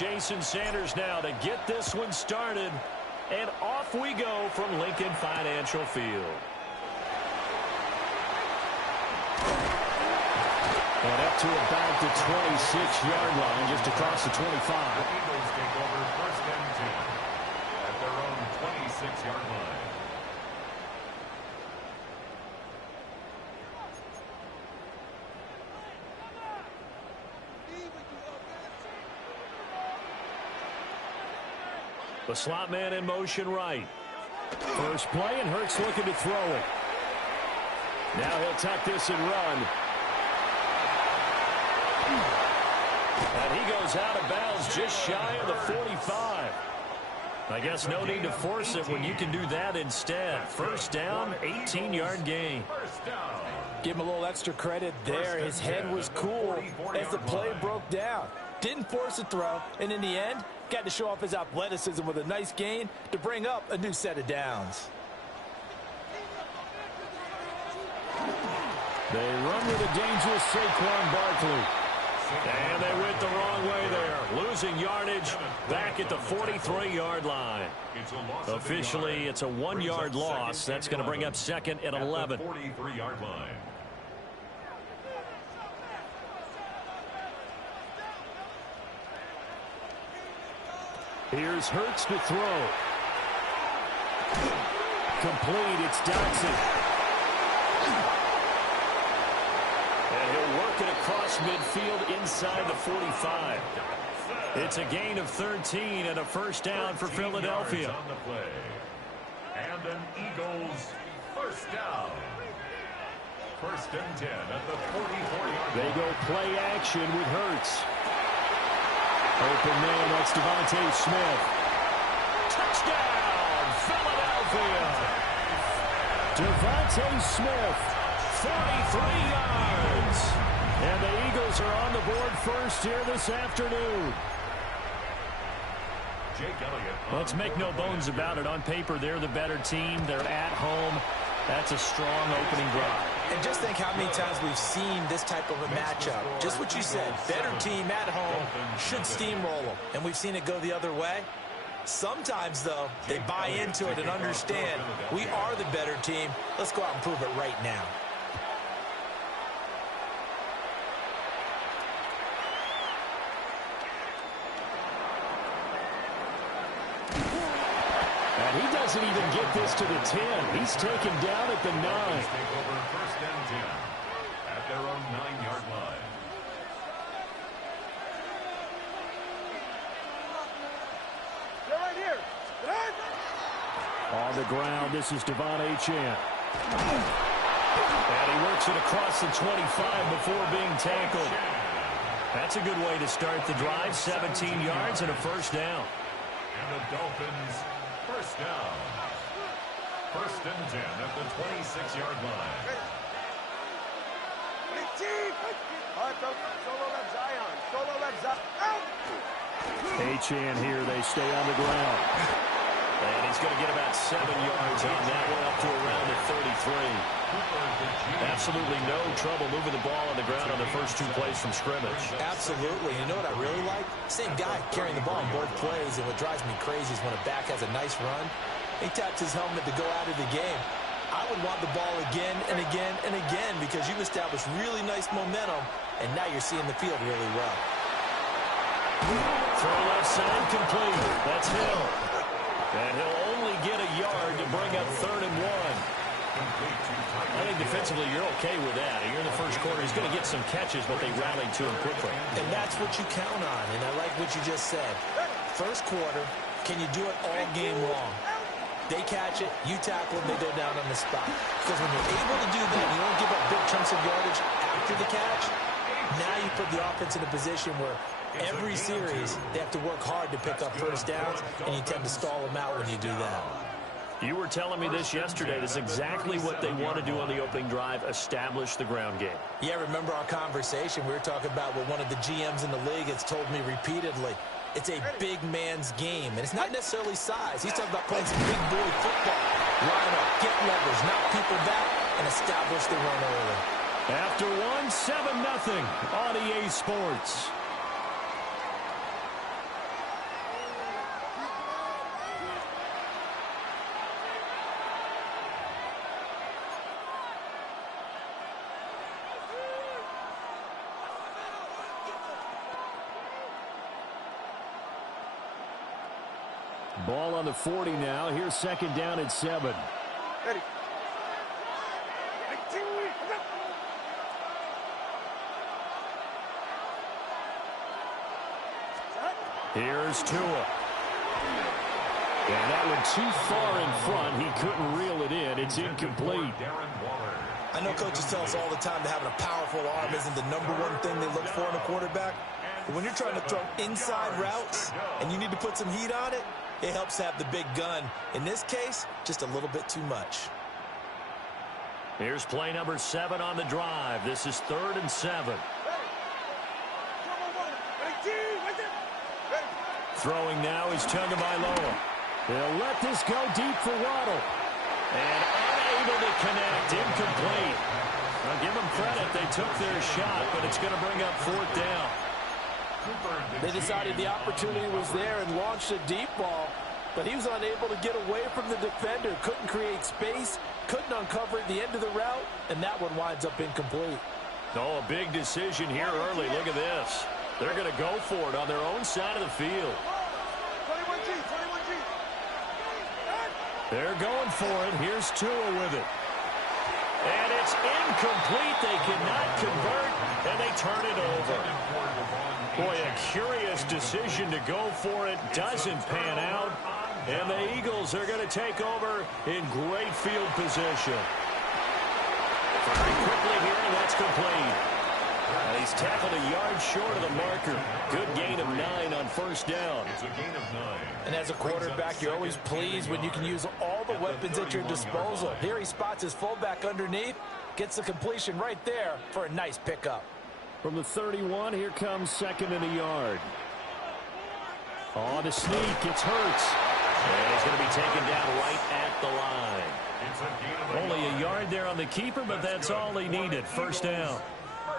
Jason Sanders now to get this one started. And off we go from Lincoln Financial Field. And up to about the 26-yard line, just across the 25. The Eagles take over first and 10 at their own 26-yard line. The slot man in motion right. First play, and Hurts looking to throw it. Now he'll tuck this and run. And he goes out of bounds just shy of the 45. I guess no need to force it when you can do that instead. First down, 18-yard gain. Give him a little extra credit there. His head was cool as the play broke down. Didn't force a throw, and in the end, got to show off his athleticism with a nice gain to bring up a new set of downs. They run with a dangerous Saquon Barkley. And they went the wrong way there. Losing yardage back at the 43-yard line. Officially, it's a 1-yard loss. That's going to bring up second and 11. 43-yard line. Here's Hurts to throw. Complete. It's Dotson. And he'll work it across midfield inside the 45. It's a gain of 13 and a first down for Philadelphia. On the play. And an Eagles first down. First and 10 at the 44-yard line. They go play action with Hurts. Open man, that's Devontae Smith. Touchdown, Philadelphia. Devontae Smith, 43 yards. And the Eagles are on the board first here this afternoon. Let's make no bones about it. On paper, they're the better team. They're at home. That's a strong opening drive. And just think how many times we've seen this type of a matchup. Just what you said, better team at home should steamroll them. And we've seen it go the other way. Sometimes, though, they buy into it and understand we are the better team. Let's go out and prove it right now. And he doesn't even get this to the 10. He's taken down at the 9. Take over first and 10 at their own 9-yard line. They're right here. On the ground, this is Devon Achane. And he works it across the 25 before being tackled. That's a good way to start the drive. 17 yards and a first down. And the Dolphins first down. First and 10 at the 26-yard line. Solo left Zion. Solo left Zion. Achane here. They stay on the ground. And he's going to get about 7 yards on that one, up to around the 33. Absolutely no trouble moving the ball on the ground on the first 2 plays from scrimmage. Absolutely. You know what I really like? Same guy carrying the ball in both plays, and what drives me crazy is when a back has a nice run, he taps his helmet to go out of the game. I would want the ball again and again and again because you've established really nice momentum, and now you're seeing the field really well. Throw left side complete. That's Hill. And he'll only get a yard to bring up 3rd and 1. I think defensively you're okay with that. Here in the first quarter, he's going to get some catches, but they rallied to him quickly. And that's what you count on, and I like what you just said. First quarter, can you do it all game long? They catch it, you tackle them, they go down on the spot. Because when you're able to do that, you don't give up big chunks of yardage after the catch, now you put the offense in a position where every series they have to work hard to pick up first downs, and you tend to stall them out when you do that. You were telling me this yesterday. That's exactly what they want to do on the opening drive, establish the ground game. Yeah, remember our conversation? We were talking about what one of the GMs in the league has told me repeatedly. It's a big man's game, and it's not necessarily size. He's talking about playing some big boy football. Line up, get leverage, knock people back, and establish the run early. After 7-0 on EA Sports. Ball on the 40 now. Here's second down and 7. Ready. Here's Tua. And that one too far in front. He couldn't reel it in. It's incomplete. I know coaches tell us all the time that having a powerful arm isn't the #1 thing they look for in a quarterback. But when you're trying to throw inside routes and you need to put some heat on it, it helps have the big gun. In this case, just a little bit too much. Here's play number 7 on the drive. This is 3rd and 7. Throwing now is Tagovailoa. They'll let this go deep for Waddle. And unable to connect. Incomplete. I'll give them credit. They took their shot, but it's going to bring up 4th down. They decided the opportunity was there and launched a deep ball, but he was unable to get away from the defender. Couldn't create space, couldn't uncover at the end of the route, and that one winds up incomplete. Oh, a big decision here early. Look at this. They're going to go for it on their own side of the field. 21G, 21G. They're going for it. Here's Tua with it. And it's incomplete. They cannot convert, and they turn it over. Boy, a curious decision to go for it. Doesn't pan out. And the Eagles are going to take over in great field position. Very quickly here, and that's complete. And he's tackled a yard short of the marker. Good gain of 9 on 1st down. It's a gain of 9. And as a quarterback, you're always pleased when you can use all the weapons at your disposal. Here he spots his fullback underneath, gets the completion right there for a nice pickup. From the 31, here comes 2nd and a yard. On the sneak, it's Hurts. And he's going to be taken down right at the line. Only a yard there on the keeper, but that's all he needed. 1st down.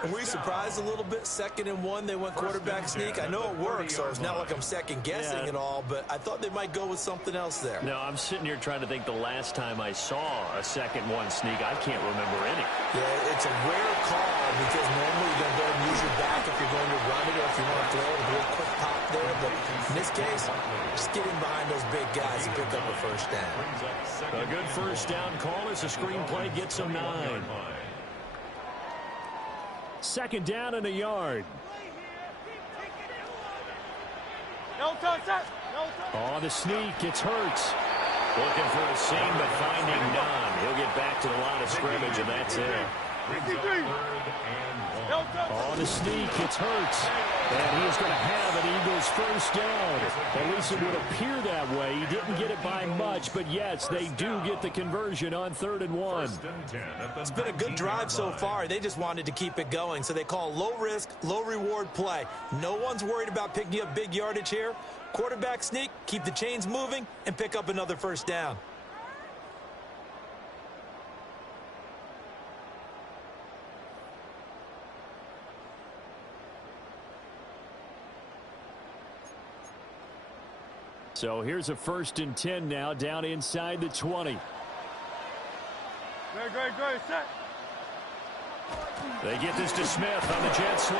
Were we surprised a little bit? 2nd and 1, they went quarterback sneak. I know it works, so it's not like I'm second-guessing at all, but I thought they might go with something else there. No, I'm sitting here trying to think the last time I saw a 2nd 1 sneak. I can't remember any. Yeah, it's a rare call because normally you're going to go and use your back if you're going to run it or if you want to throw it, a real quick pop there. But in this case, just get in behind those big guys and pick up a 1st down. A good 1st down call as a screenplay gets them 9. 2nd down and a yard. No touch, no touch. On the sneak, it's Hurts. Looking for a seam, but finding none. He'll get back to the line of scrimmage, and that's it. On the sneak, it's Hurts. And he is going to have an Eagles 1st down. At least it would appear that way. He didn't get it by much, but yes, they do get the conversion on 3rd and 1. It's been a good drive so far. They just wanted to keep it going, so they call low-risk, low-reward play. No one's worried about picking up big yardage here. Quarterback sneak, keep the chains moving, and pick up another 1st down. So here's a 1st and 10 now, down inside the 20. Great, set. They get this to Smith on the jet sweep.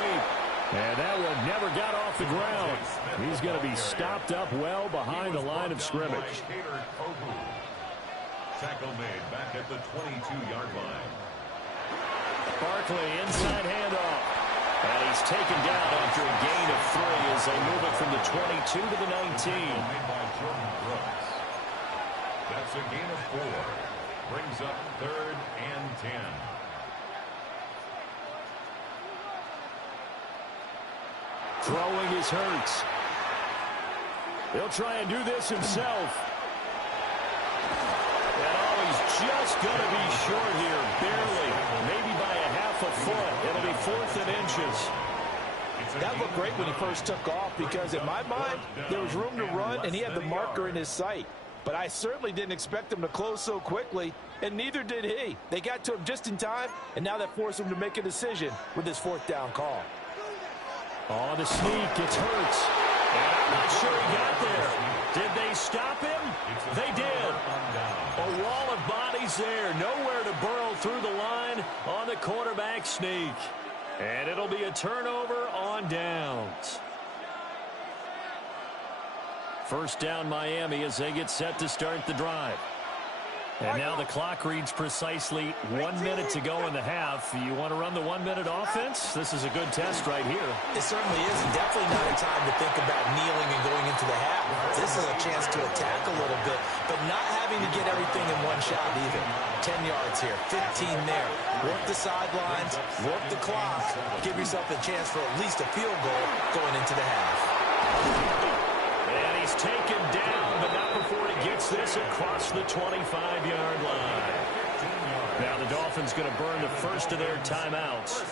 And that one never got off the ground. He's going to be stopped up well behind the line of scrimmage. Tackle made back at the 22-yard line. Barkley, inside handoff. And he's taken down after a gain of 3 as they move it from the 22 to the 19. That's a gain of 4. Brings up 3rd and 10. Throwing is Hurts. He'll try and do this himself. And he's just going to be short here, barely, maybe by a half a foot. It'll be 4th and inches. That looked great when he first took off because, in my mind, there was room to run, and he had the marker in his sight. But I certainly didn't expect him to close so quickly, and neither did he. They got to him just in time, and now that forced him to make a decision with his 4th down call. On the sneak, it's Hurts. And I'm not sure he got there. Did they stop him? They did. A wall of bodies there. Nowhere to burrow through the line on the quarterback sneak. And it'll be a turnover on downs. First down Miami as they get set to start the drive. And now the clock reads precisely 1 minute to go in the half. You want to run the 1 minute offense? This is a good test right here. It certainly is, and definitely not a time to think about kneeling and going into the half. This is a chance to attack a little bit, but not having to get everything in one shot either. 10 yards here, 15 there. Work the sidelines, work the clock. Give yourself a chance for at least a field goal going into the half. And he's taken down, but not before he gets this across the 25-yard line. Now the Dolphins going to burn the first of their timeouts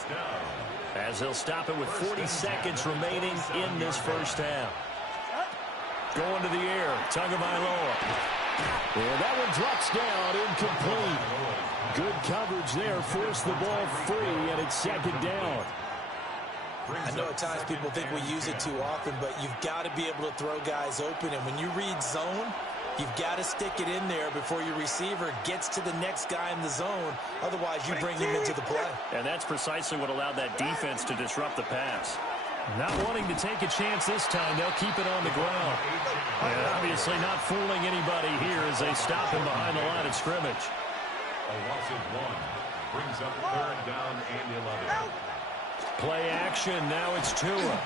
as they'll stop it with 40 seconds remaining in this first half. Going to the air, Tagovailoa. And that one drops down, incomplete. Good coverage there, forced the ball free, and it's second down. I know at times people think we use it too often, but you've got to be able to throw guys open. And when you read zone, you've got to stick it in there before your receiver gets to the next guy in the zone. Otherwise, you bring him into the play. And that's precisely what allowed that defense to disrupt the pass. Not wanting to take a chance this time, they'll keep it on the ground. And obviously not fooling anybody here as they stop him behind the line of scrimmage. A loss of 1 brings up third down and 11. Play action, now it's Tua.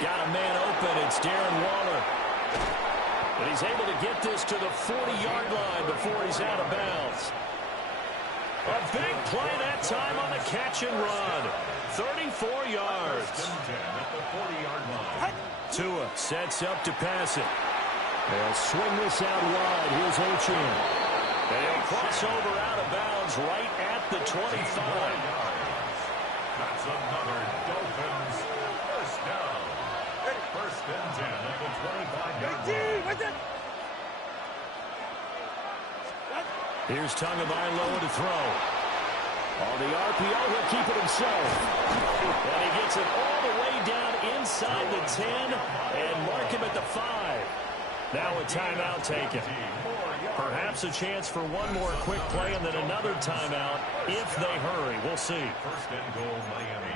Got a man open, it's Darren Waller. But he's able to get this to the 40-yard line before he's out of bounds. A big play that time on the catch and run. 34 yards. At the 40-yard line. Tua sets up to pass it. They'll swing this out wide. Here's Ochin. And he'll cross over out of bounds right at the 25. That's another Dolphins first down. First and 10 at the 25-yard line. Here's Tagovailoa to throw. On the RPO, he'll keep it himself. And he gets it all the way down inside the 10 and mark him at the 5. Now a timeout taken. Perhaps a chance for one more quick play and then another timeout if they hurry. We'll see. First and goal, Miami.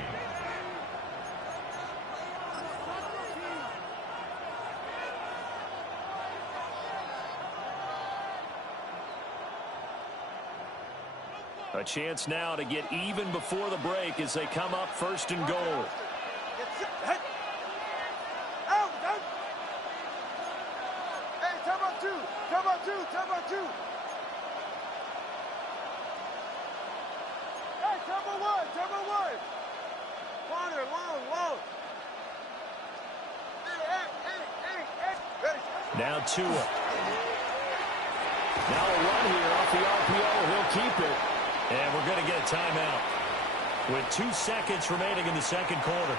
A chance now to get even before the break as they come up first and goal. Now Tua. Now a run here off the RPO. He'll keep it. And we're going to get a timeout with 2 seconds remaining in the second quarter.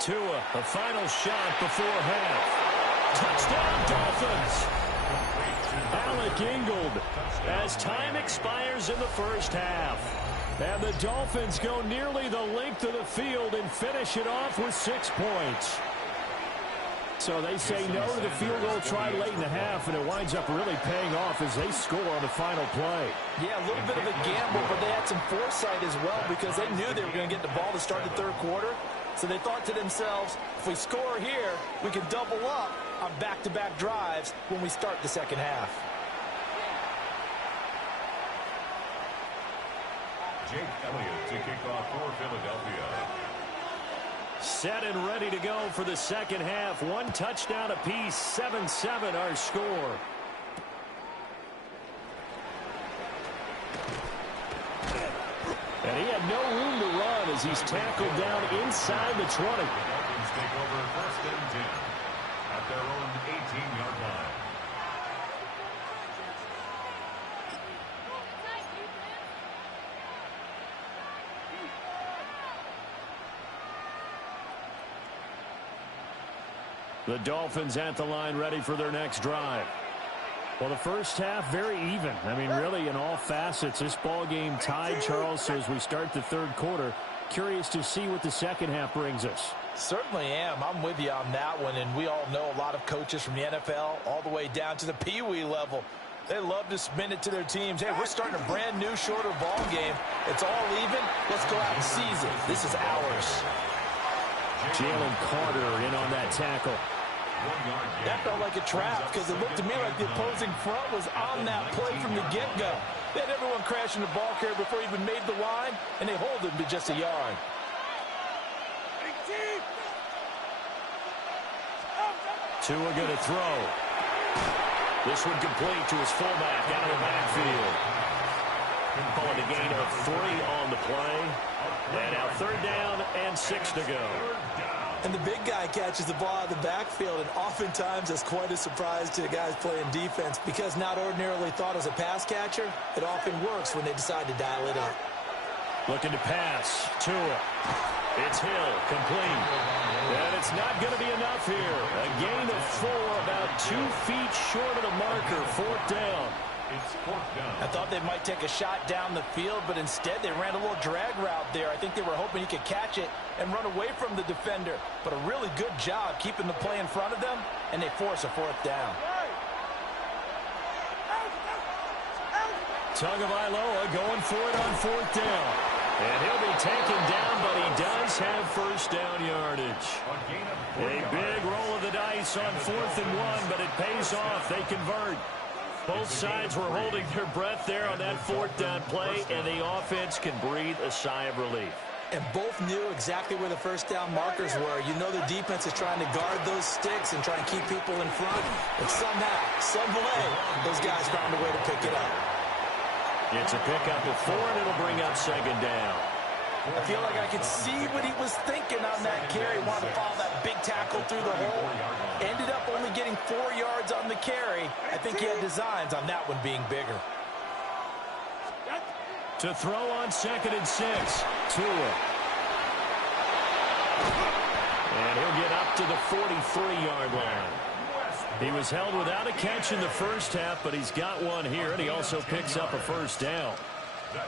Tua, a final shot before half. Touchdown, Dolphins. Alec Ingold as time expires in the first half. And the Dolphins go nearly the length of the field and finish it off with 6 points. So they say no to the field goal try late in the half, and it winds up really paying off as they score on the final play. Yeah, a little bit of a gamble, but they had some foresight as well because they knew they were going to get the ball to start the third quarter. So they thought to themselves, if we score here, we can double up on back-to-back drives when we start the second half. Jake Elliott to kick off for Philadelphia. Set and ready to go for the second half. 1 touchdown apiece, 7-7 our score. And he had no room to run as he's tackled down inside the 20. The Dolphins take over first and 10 at their own 18-yard line. The Dolphins at the line ready for their next drive. Well, the first half, very even. I mean, really, in all facets, this ball game tied, Charles. So as we start the third quarter, curious to see what the second half brings us. Certainly am. I'm with you on that one. And we all know a lot of coaches from the NFL all the way down to the Pee-wee level. They love to spin it to their teams. Hey, we're starting a brand new, shorter ball game. It's all even. Let's go out and seize it. This is ours. Jalen Carter in on that tackle. That felt like a trap because it looked to me like the opposing front was on that play from the get-go. They had everyone crashing the ball carrier before he even made the line, and they hold him to just a yard. Tua going to throw. This one complete to his fullback out of the backfield. Calling a gain of 3 on the play. And now 3rd down and 6 to go. And the big guy catches the ball out of the backfield, and oftentimes that's quite a surprise to the guys playing defense because not ordinarily thought as a pass catcher, it often works when they decide to dial it up. Looking to pass. Tua. It's Hill. Complete. And it's not going to be enough here. A gain of 4, about 2 feet short of the marker. 4th down. I thought they might take a shot down the field, but instead they ran a little drag route there. I think they were hoping he could catch it and run away from the defender. But a really good job keeping the play in front of them, and they force a 4th down. Tagovailoa going for it on 4th down. And he'll be taken down, but he does have 1st down yardage. A big roll of the dice on 4th and 1, but it pays off. They convert. Both sides were holding their breath there on that 4th down play, and the offense can breathe a sigh of relief. And both knew exactly where the 1st down markers were. You know the defense is trying to guard those sticks and try and keep people in front. But somehow, some way, those guys found a way to pick it up. It's a pickup of 4, and it'll bring up 2nd down. I feel like I could see what he was thinking on that carry. Wanted to follow that big tackle through the hole. Ended up only getting 4 yards on the carry. I think he had designs on that one being bigger. To throw on 2nd and 6. Tua. And he'll get up to the 43-yard line. He was held without a catch in the first half, but he's got one here, and he also picks up a 1st down.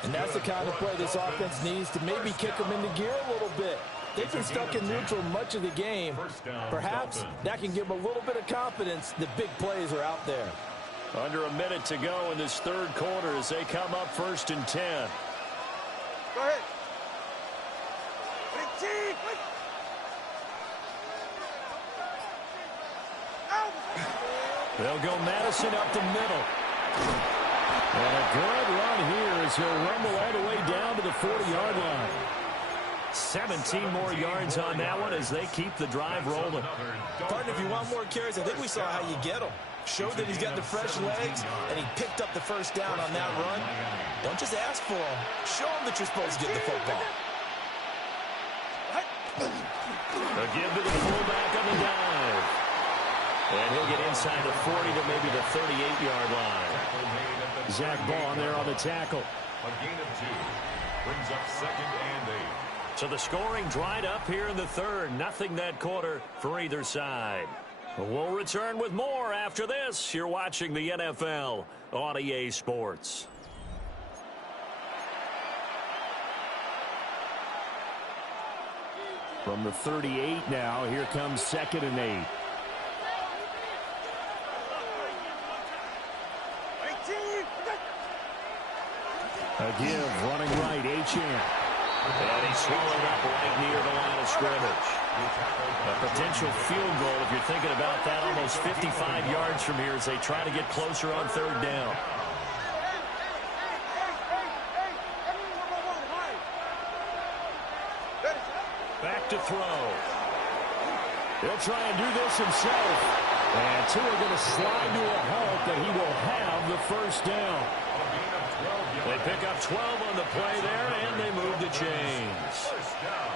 And that's the kind of play this offense needs to maybe kick them into gear a little bit. They've been stuck in neutral much of the game. Perhaps that can give them a little bit of confidence that big plays are out there. Under a minute to go in this 3rd quarter as they come up 1st and 10. Go ahead. They'll go Madison up the middle. And a good run here as he'll rumble all the way down to the 40-yard line. 17 more yards on that one as they keep the drive rolling. Partner, if you want more carries, I think we saw how you get them. Showed that he's got the fresh legs, and he picked up the 1st down on that run. Don't just ask for them. Show them that you're supposed to get the football. A give to the fullback on the dive. And he'll get inside the 40 to maybe the 38-yard line. Zach Baugh there on the tackle. A gain of 2. Brings up 2nd and 8. So the scoring dried up here in the 3rd. Nothing that quarter for either side. We'll return with more after this. You're watching the NFL on EA Sports. From the 38 now, here comes 2nd and 8. A give, running right, Achane. And he's swallowed up right near the line of scrimmage. A potential field goal, if you're thinking about that, almost 55 yards from here as they try to get closer on 3rd down. Back to throw. He'll try and do this himself. And Tua going to slide to a halt, but he will have the 1st down. They pick up 12 on the play there, and they move the chains. 1st down.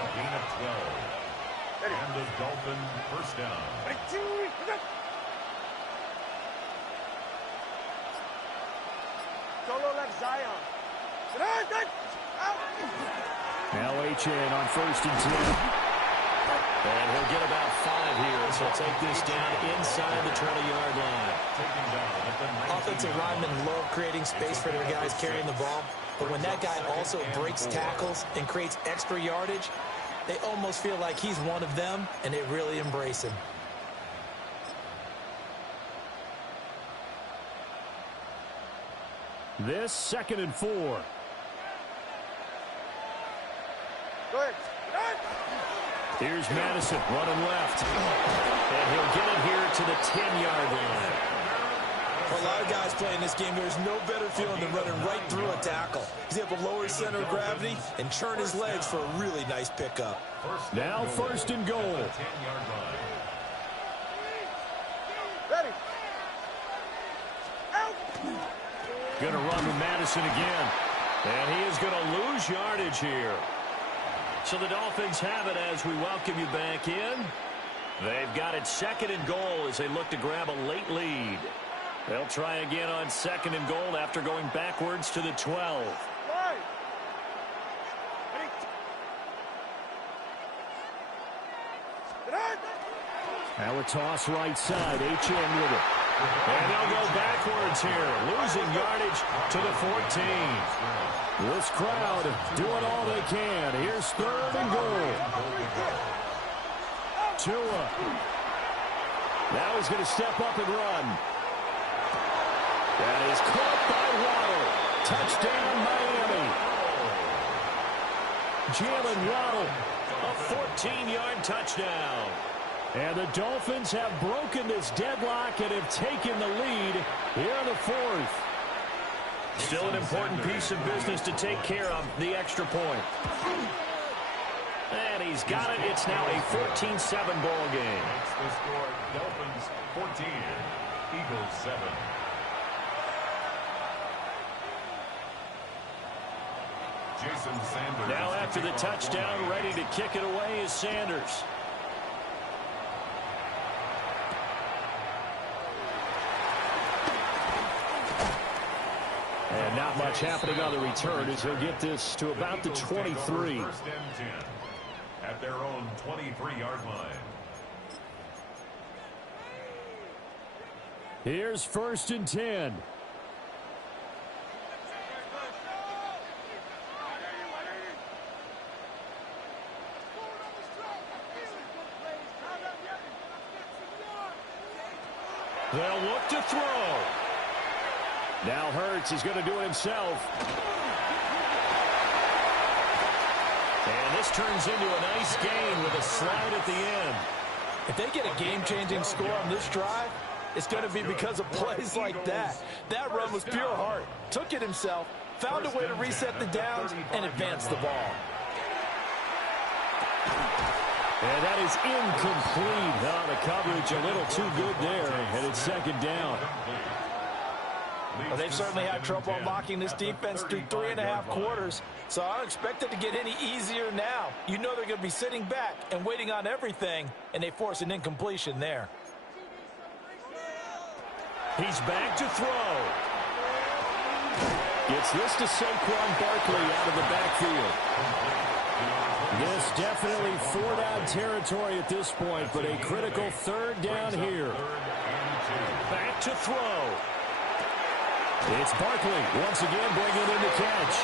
A gain of 12. And the Dolphin 1st down. Solo left Zion. Now Achane on 1st and 10. And he'll get about 5 here, so he'll take this down inside the 20-yard line. Offensive linemen love creating space for their guys carrying the ball, but when that guy also breaks tackles and creates extra yardage, they almost feel like he's one of them, and they really embrace him. This 2nd and 4. Go ahead. Here's Madison running left. And he'll get it here to the 10-yard line. For a lot of guys playing this game, there's no better feeling than running right through a tackle. He's able to lower his center of gravity and churn his legs for a really nice pickup. Now 1st and goal. Ready. Going to run with Madison again. And he is going to lose yardage here. So the Dolphins have it as we welcome you back in. They've got it 2nd and goal as they look to grab a late lead. They'll try again on 2nd and goal after going backwards to the 12. Now a toss right side. HN with it. And they'll go backwards here, losing yardage to the 14. This crowd doing all they can. Here's 3rd and goal. Tua. Now he's going to step up and run. That is caught by Waddle. Touchdown, Miami. Jalen Waddle, a 14-yard touchdown. And the Dolphins have broken this deadlock and have taken the lead here in the 4th. Still an important piece of business to take care of, the extra point. And he's got it. It's now a 14-7 ball game. That's the score. Dolphins 14, Eagles 7. Jason Sanders. Now after the touchdown, ready to kick it away is Sanders. And not much happening on the return as he'll get this to about the 23. 1st and 10 at their own 23-yard line. Here's 1st and 10. They'll look to throw. Now Hurts is going to do it himself. And this turns into a nice gain with a slide at the end. If they get a game-changing score on this drive, it's going to be because of plays like that. That run was pure heart. Took it himself, found a way to reset the downs, and advance the ball. And that is incomplete. Oh, the coverage a little too good there, and it's 2nd down. Well, they've certainly had trouble unlocking this defense through 3.5 quarters, so I don't expect it to get any easier now. You know they're going to be sitting back and waiting on everything, and they force an incompletion there. He's back to throw. Gets this to Saquon Barkley out of the backfield. This definitely 4-down territory at this point, but a critical 3rd down here. Back to throw. It's Barkley once again bringing in the catch.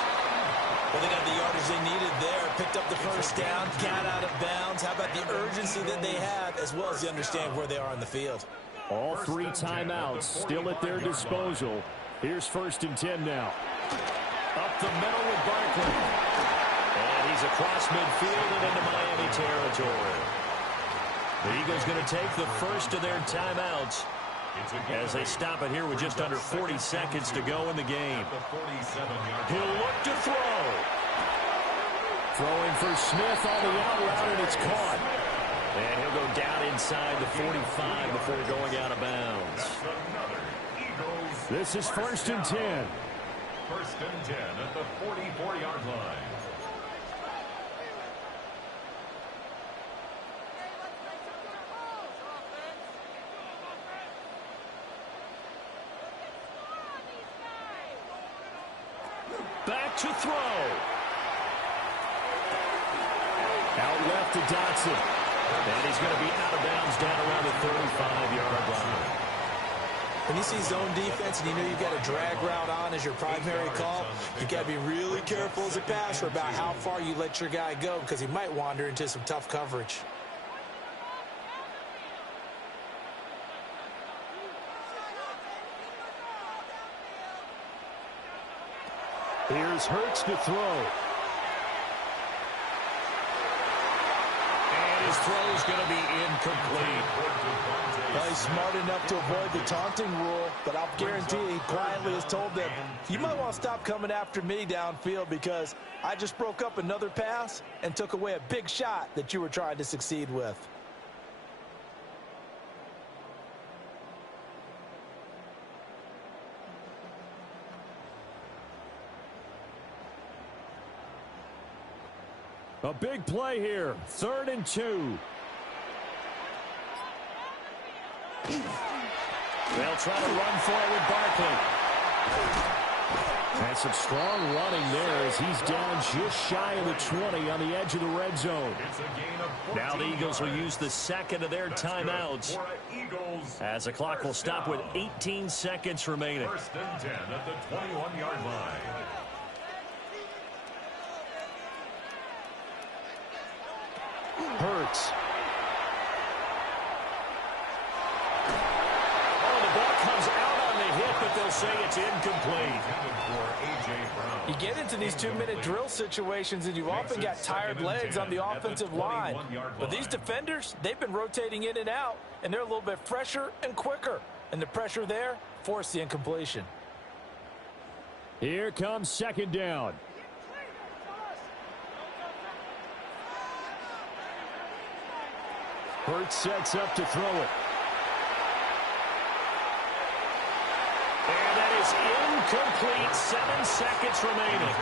Well, they got the yardage they needed there. Picked up the 1st down, got out of bounds. How about the urgency that they have, as well as the understand where they are on the field? All 3 timeouts still at their disposal. Here's 1st and 10 now. Up the middle with Barkley. And he's across midfield and into Miami territory. The Eagles going to take the first of their timeouts as they stop it here with just under 40 seconds to go in the game. He'll look to throw. Throwing for Smith on the out route, and it's caught. And he'll go down inside the 45 before going out of bounds. This is 1st and 10. 1st and 10 at the 44-yard line. Back to throw. Out left to Dotson. And he's going to be out of bounds down around the 35-yard line. When you see zone defense and you know you've got a drag route on as your primary call, you've got to be really careful as a passer about how far you let your guy go because he might wander into some tough coverage. Here's Hurts to throw. And his throw is going to be incomplete. Well, he's smart enough to avoid the taunting rule, but I'll guarantee he quietly has told them, you might want to stop coming after me downfield because I just broke up another pass and took away a big shot that you were trying to succeed with. A big play here. 3rd and 2. They'll try to run for it with Barkley. And some strong running there as he's down just shy of the 20 on the edge of the red zone. Now the Eagles will use the second of their timeouts as the clock will stop with 18 seconds remaining. 1st and 10 at the 21-yard line. Hurts. Oh, the ball comes out on the hit, but they'll say it's incomplete. You get into these 2-minute drill situations and you often got tired legs on the offensive line. But these defenders, they've been rotating in and out, and they're a little bit fresher and quicker. And the pressure there forced the incompletion. Here comes 2nd down. Hurts sets up to throw it. And that is incomplete. 7 seconds remaining.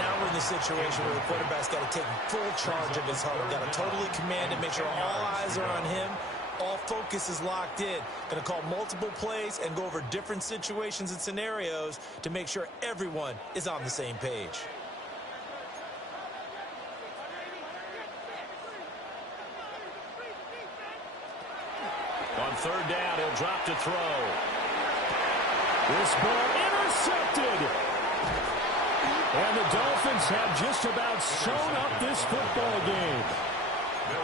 Now we're in the situation where the quarterback's got to take full charge of his huddle. Got to totally command and make sure all eyes are on him. All focus is locked in. Going to call multiple plays and go over different situations and scenarios to make sure everyone is on the same page. On 3rd down, he'll drop to throw. This ball intercepted. And the Dolphins have just about sewn up this football game.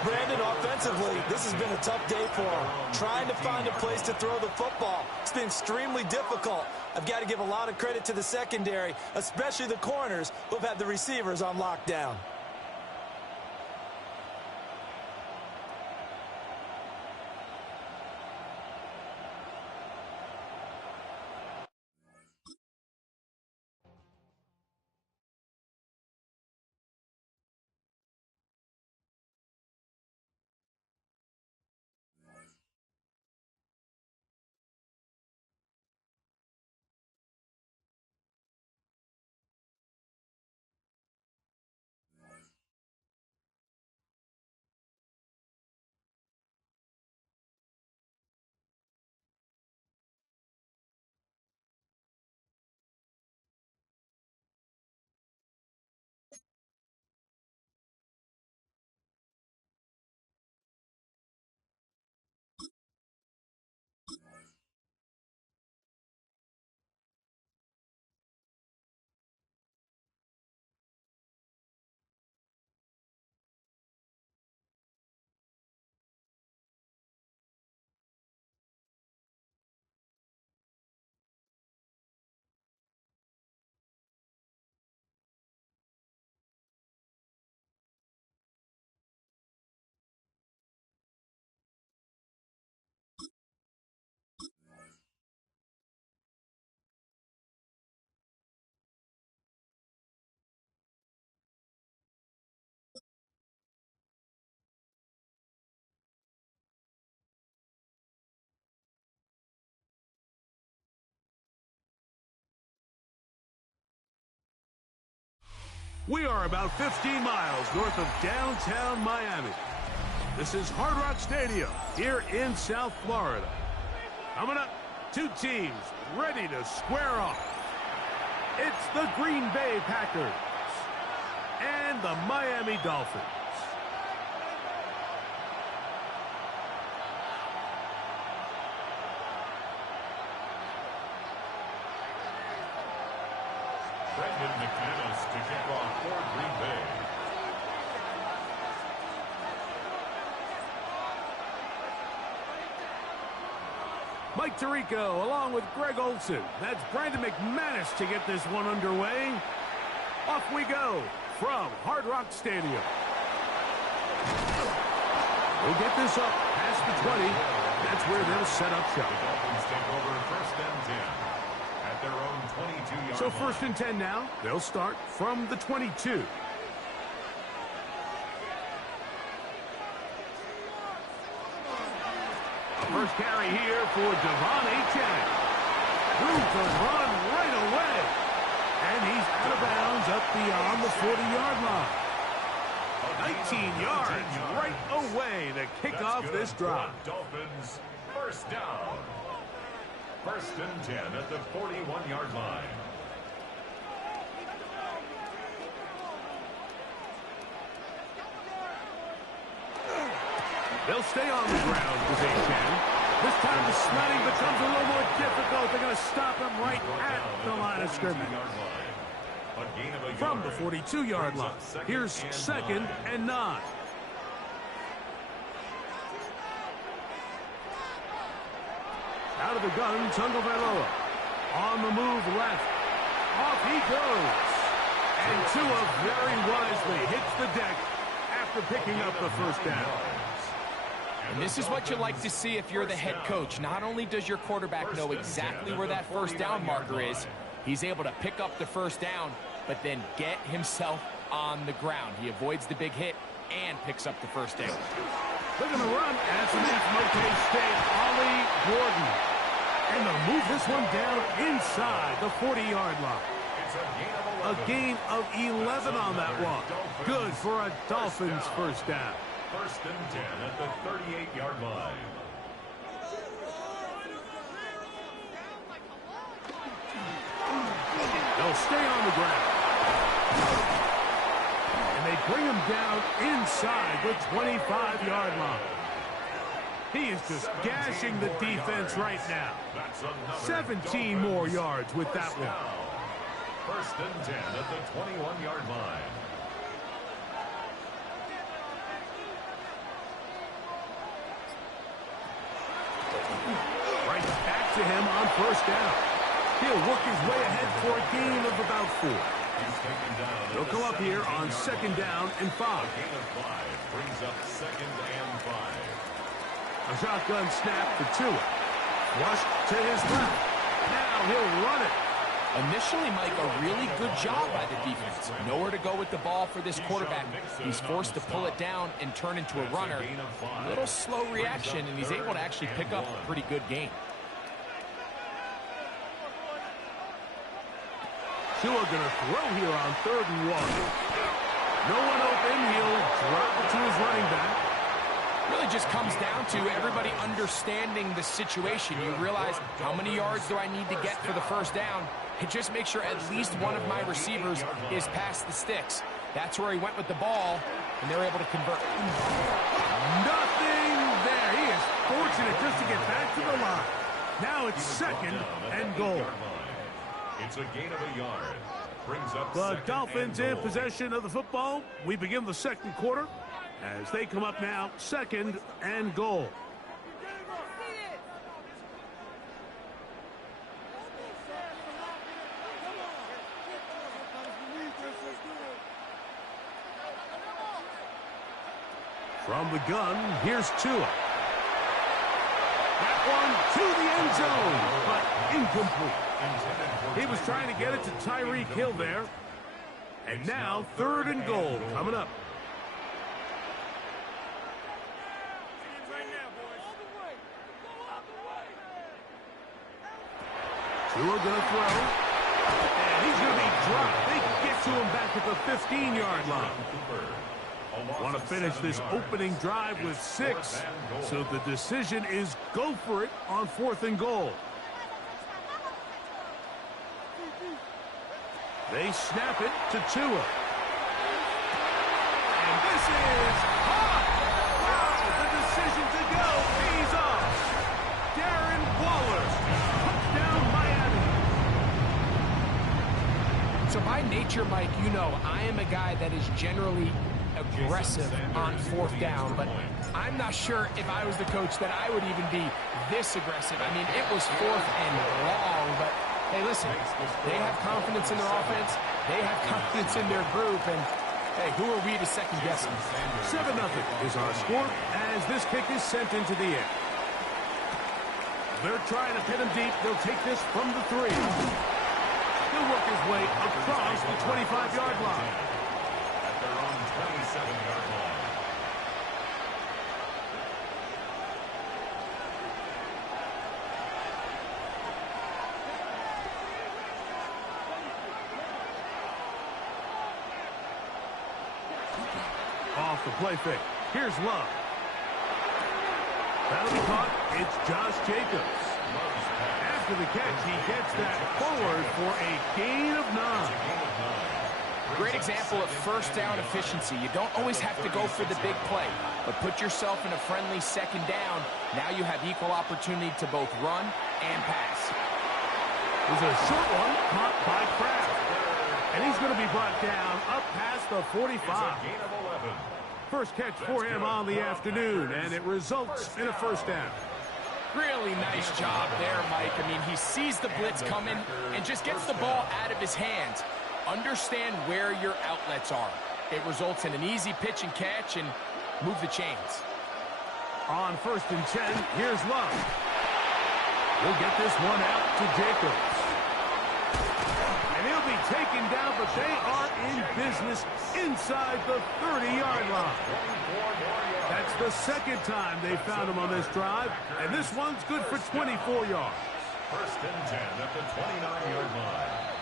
Brandon, offensively, this has been a tough day for him. Trying to find a place to throw the football. It's been extremely difficult. I've got to give a lot of credit to the secondary, especially the corners who have had the receivers on lockdown. We are about 15 miles north of downtown Miami. This is Hard Rock Stadium here in South Florida. Coming up, 2 teams ready to square off. It's the Green Bay Packers and the Miami Dolphins. McManus to kick off for Green Bay. Mike Tirico along with Greg Olson. That's Brandon McManus to get this one underway. Off we go from Hard Rock Stadium. We'll get this up past the 20. That's where they'll set up shop. The Dolphins take over first and 10 at their own 22-yard So line. first and 10 now. They'll start from the 22. First carry here for Devon Achane. Room to run right away. And he's out of bounds up beyond the 40-yard line. 19 yards right away to kick off this drive. Dolphins first down. First and 10 at the 41-yard line. They'll stay on the ground because they can. This time the sledding becomes a little more difficult. They're going to stop him right at the line of scrimmage. From the 42-yard line. Here's second and 9. Out of the gun, Tagovailoa. On the move left. Off he goes. And Tua very wisely hits the deck after picking up the first down. And this is what you like to see if you're the head coach. Not only does your quarterback know exactly where that first down marker is, he's able to pick up the first down, but then get himself on the ground. He avoids the big hit and picks up the first down. They're going to run as an Mote State, Ollie Gordon. And they'll move this one down inside the 40-yard line. A gain of 11 on that one. Good for a Dolphins first down. First and 10 at the 38-yard line. They'll stay on the ground. And they bring him down inside the 25-yard line. He is just gashing the defense right now. 17 more yards with that one. First and 10 at the 21-yard line. Right back to him on first down. He'll work his way ahead for a gain of about 4. They'll go up here on second down and 5. Gain of 5 brings up second and 5. A shotgun snap for Tua. Flush to his left. Now he'll run it. Initially, Mike, a really good job by the defense. Nowhere to go with the ball for this quarterback. He's forced to pull it down and turn into a runner. A little slow reaction, and he's able to actually pick up a pretty good gain. Tua going to throw here on 3rd and 1. No one open. He'll drop it to his running back. Really just comes down to everybody understanding the situation. You realize how many yards do I need to get for the first down, and just make sure at least one of my receivers is past the sticks. That's where he went with the ball, and they're able to convert. Nothing there. He is fortunate just to get back to the line. Now it's second and goal. It's a gain of a yard. Brings up The Dolphins in possession of the football. We begin the second quarter as they come up now, second and goal. From the gun, here's Tua. That one to the end zone, but incomplete. He was trying to get it to Tyreek Hill there. And now 3rd and goal coming up. Tua going to throw. And he's going to be dropped. They can get to him back at the 15-yard line. Want to finish this opening drive with 6. So the decision is go for it on 4th and goal. They snap it to Tua. And this is hot. Wow, the decision to go pays off. Darren Waller, touchdown Miami. So by nature, Mike, you know, I am a guy that is generally aggressive on fourth down, but I'm not sure if I was the coach that I would even be this aggressive. I mean, it was fourth and long, but hey, listen, they have confidence in their offense. They have confidence in their group, and hey, who are we to second guess them? 7-0 is our score as this kick is sent into the air. They're trying to pin him deep. They'll take this from the 3. He'll work his way across the 25-yard line. At their own 27-yard line. Off the play fake. Here's Love. That'll be caught. It's Josh Jacobs. After the catch, he gets that forward for a gain of 9. Great example of first down efficiency. You don't always have to go for the big play, but put yourself in a friendly second down. Now you have equal opportunity to both run and pass. There's a short one caught by Kraft. And he's going to be brought down up past the 45. Gain of 11. First catch for him on the afternoon, and it results in a first down. Really nice job there, Mike. I mean, he sees the blitz coming and just gets the ball out of his hands. Understand where your outlets are. It results in an easy pitch and catch and move the chains. On 1st and 10, here's Love. We'll get this one out to Jacobs. And he'll be taken down, but they are in business inside the 30-yard line. That's the second time they found him on this drive, and this one's good for 24 yards. 1st and 10 at the 29-yard line.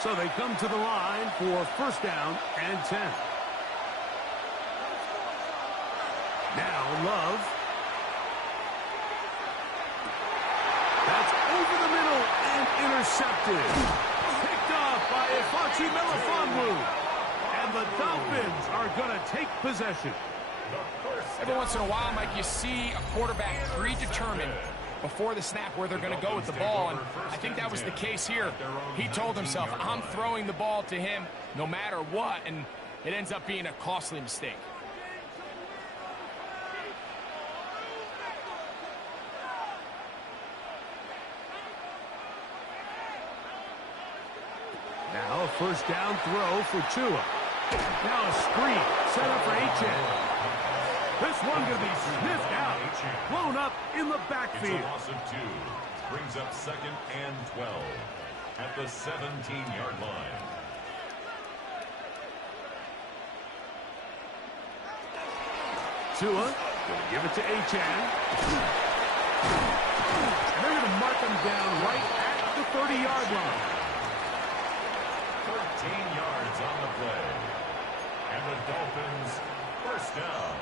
So they come to the line for first down and 10. Now Love. That's over the middle and intercepted. Picked off by Ifachi Melifonwu. And the Dolphins are going to take possession. Every once in a while, Mike, you see a quarterback predetermined before the snap where they're going to go with the ball, and I think that was the case here. He told himself, I'm throwing the ball to him no matter what, and it ends up being a costly mistake. Now a first down throw for Tua. Now a screen set up for H.N. This one going to be sniffed out, blown up in the backfield. It's a loss of 2. Brings up 2nd and 12 at the 17-yard line. Tua going to give it to H.N. And they're going to mark him down right at the 30-yard line. 13 yards on the play. And the Dolphins first down.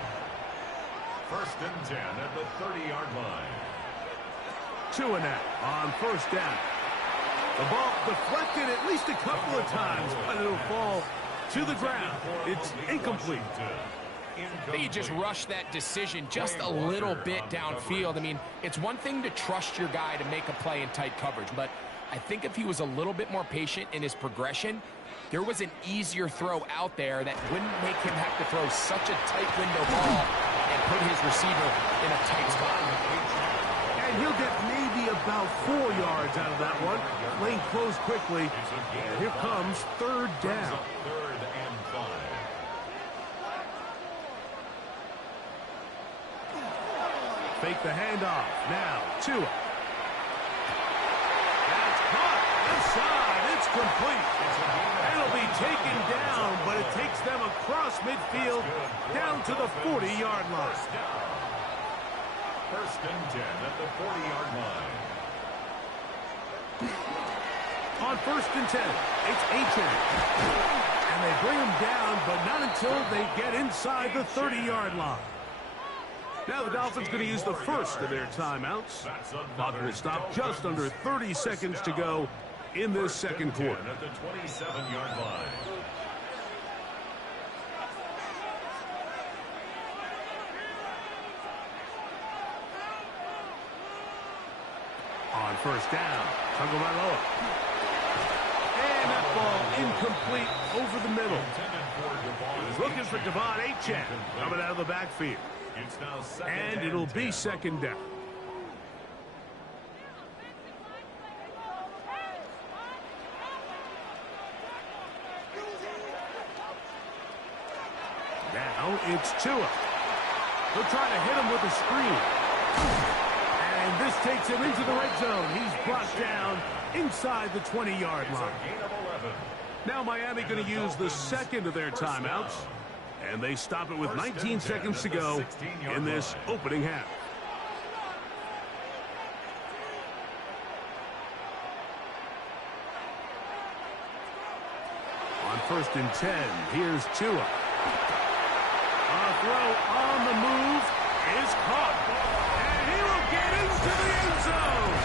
1st and 10 at the 30-yard line. Tua now on first down. The ball deflected at least a couple of times, but it'll fall to the ground. It's incomplete. I think he just rushed that decision just a little bit downfield. I mean, it's one thing to trust your guy to make a play in tight coverage, but I think if he was a little bit more patient in his progression, there was an easier throw out there that wouldn't make him have to throw such a tight window ball and put his receiver in a tight spot. And he'll get maybe about 4 yards out of that one. Lane closed quickly. And here comes 3rd down. 3rd and 5. Fake the handoff. Now, Tua. That's caught. Inside. It's complete. And it'll be taken down, but it takes them across midfield down to the 40-yard line. 1st and 10 at the 40-yard line. On 1st and 10, it's H.N. And they bring him down, but not until they get inside the 30-yard line. Now the Dolphins going to use the first of their timeouts. Clock will stop just under 30 seconds to go in this second quarter. At the 27-yard line. first down. Tagovailoa. And that ball incomplete over the middle. He's looking for Devon Achane coming out of the backfield. And it'll be second down. Now it's Tua. They'll try to hit him with a screen. And this takes him into the red zone. He's brought down inside the 20-yard line. Now Miami going to use the second of their timeouts. And they stop it with 19 seconds to go in this opening half. On 1st and 10, here's Tua. A throw on the move is caught. And he will get into the end zone.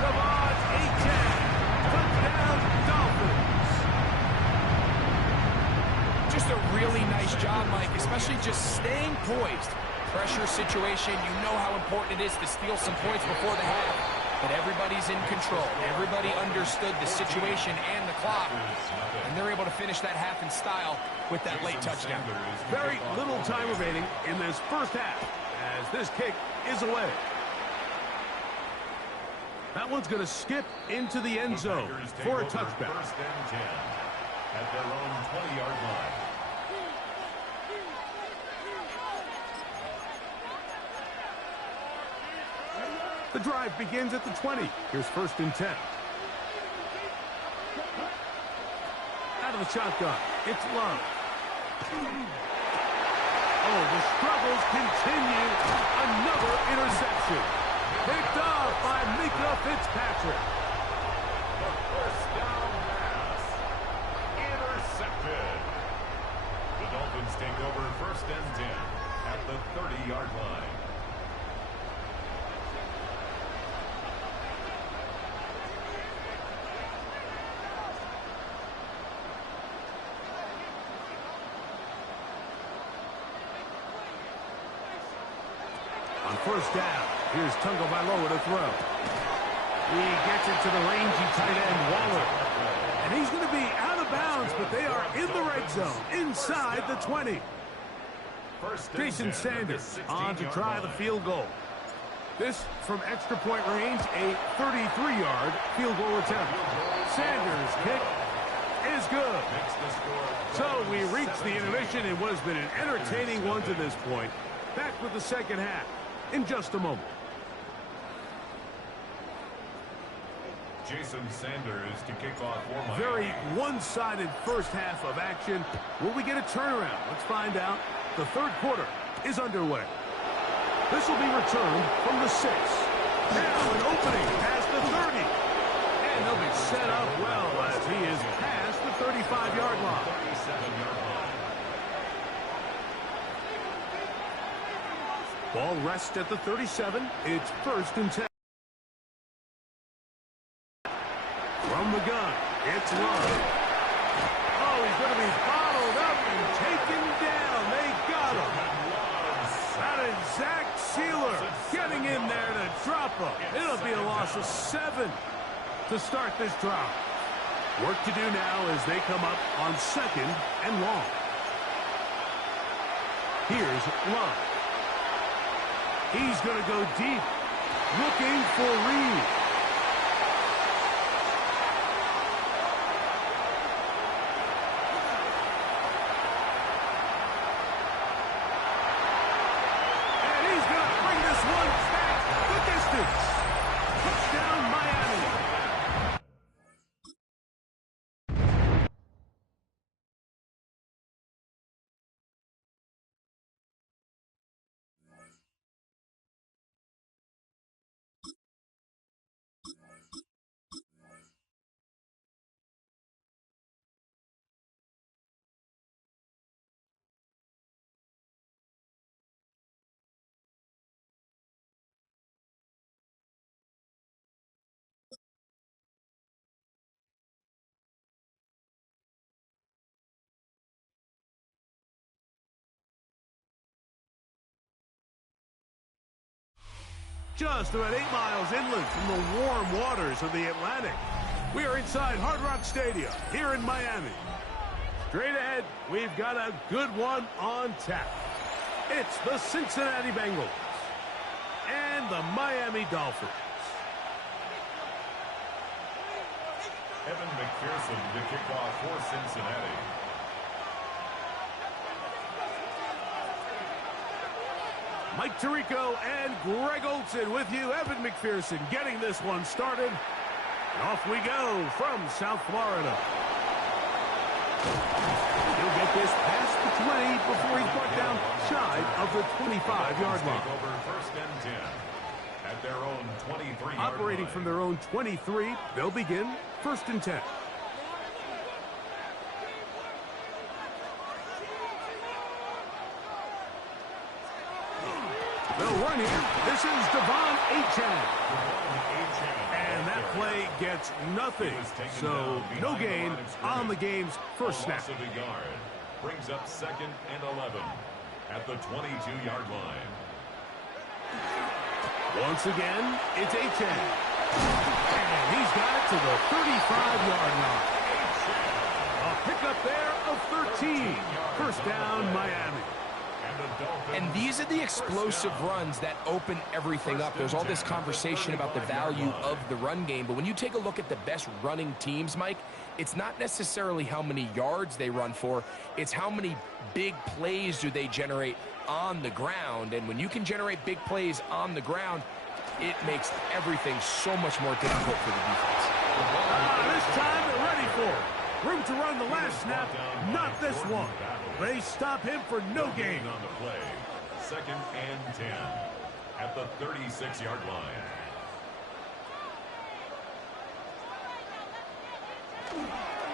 Devon Achane. Touchdown, Dolphins. Just a really nice job, Mike, especially just staying poised. Pressure situation, you know how important it is to steal some points before the half. But everybody's in control. Everybody understood the situation and the clock. And they're able to finish that half in style with that late touchdown. Very little time remaining in this first half as this kick is away. That one's going to skip into the end zone for a touchback. 1st and 10 at their own 20-yard line. The drive begins at the 20. Here's 1st and 10. Out of the shotgun, it's Love. Oh, the struggles continue. Another interception. Picked off by Mika Fitzpatrick. The first down pass. Intercepted. The Dolphins take over 1st and 10 at the 30-yard line. On 1st down, here's Tagovailoa to throw. He gets it to the rangy tight end, Waller. And he's going to be out of bounds, but they are in the red zone, inside the 20. Jason Sanders on to try the field goal. This from extra point range, a 33-yard field goal attempt. Sanders' kick is good. So we reach the intermission in what has been an entertaining one to this point. Back with the second half in just a moment. Jason Sanders to kick off for Miami. Very one-sided first half of action. Will we get a turnaround? Let's find out. The third quarter is underway. This will be returned from the 6. Now an opening past the 30. And they'll be set up well as he is past the 35-yard line. 37-yard line. Ball rests at the 37. It's 1st and 10. From the gun, it's Love. Oh, he's going to be followed up and taken down. They got him. That is Zach Sealer getting in there to drop him. It'll be a loss of 7 to start this drive. Work to do now as they come up on 2nd and long. Here's Love. He's going to go deep, looking for Reed. just about 8 miles inland from the warm waters of the Atlantic. We are inside Hard Rock Stadium here in Miami. Straight ahead, we've got a good one on tap. It's the Cincinnati Bengals and the Miami Dolphins. Evan McPherson to kick off for Cincinnati. Mike Tirico and Greg Olson with you. Evan McPherson getting this one started. And off we go from South Florida. He'll get this past the 20 before he's brought down shy of the 25-yard line. Over first and 10 at their own 23-yard line. Operating from their own 23, they'll begin first and 10. They'll run here. This is Devon Achane. And that play gets nothing. So no gain on the game's first snap. Brings up second and 11 at the 22-yard line. Once again, it's Achane. And he's got it to the 35-yard line. A pickup there of 13. First down, Miami. And these are the explosive runs that open everything up. There's all this conversation about the value of the run game, but when you take a look at the best running teams, Mike, it's not necessarily how many yards they run for, it's how many big plays do they generate on the ground. And when you can generate big plays on the ground, it makes everything so much more difficult for the defense. This time they're ready for it. Room to run the last snap, not this one. They stop him for no gain. On the play, second and 10 at the 36-yard line.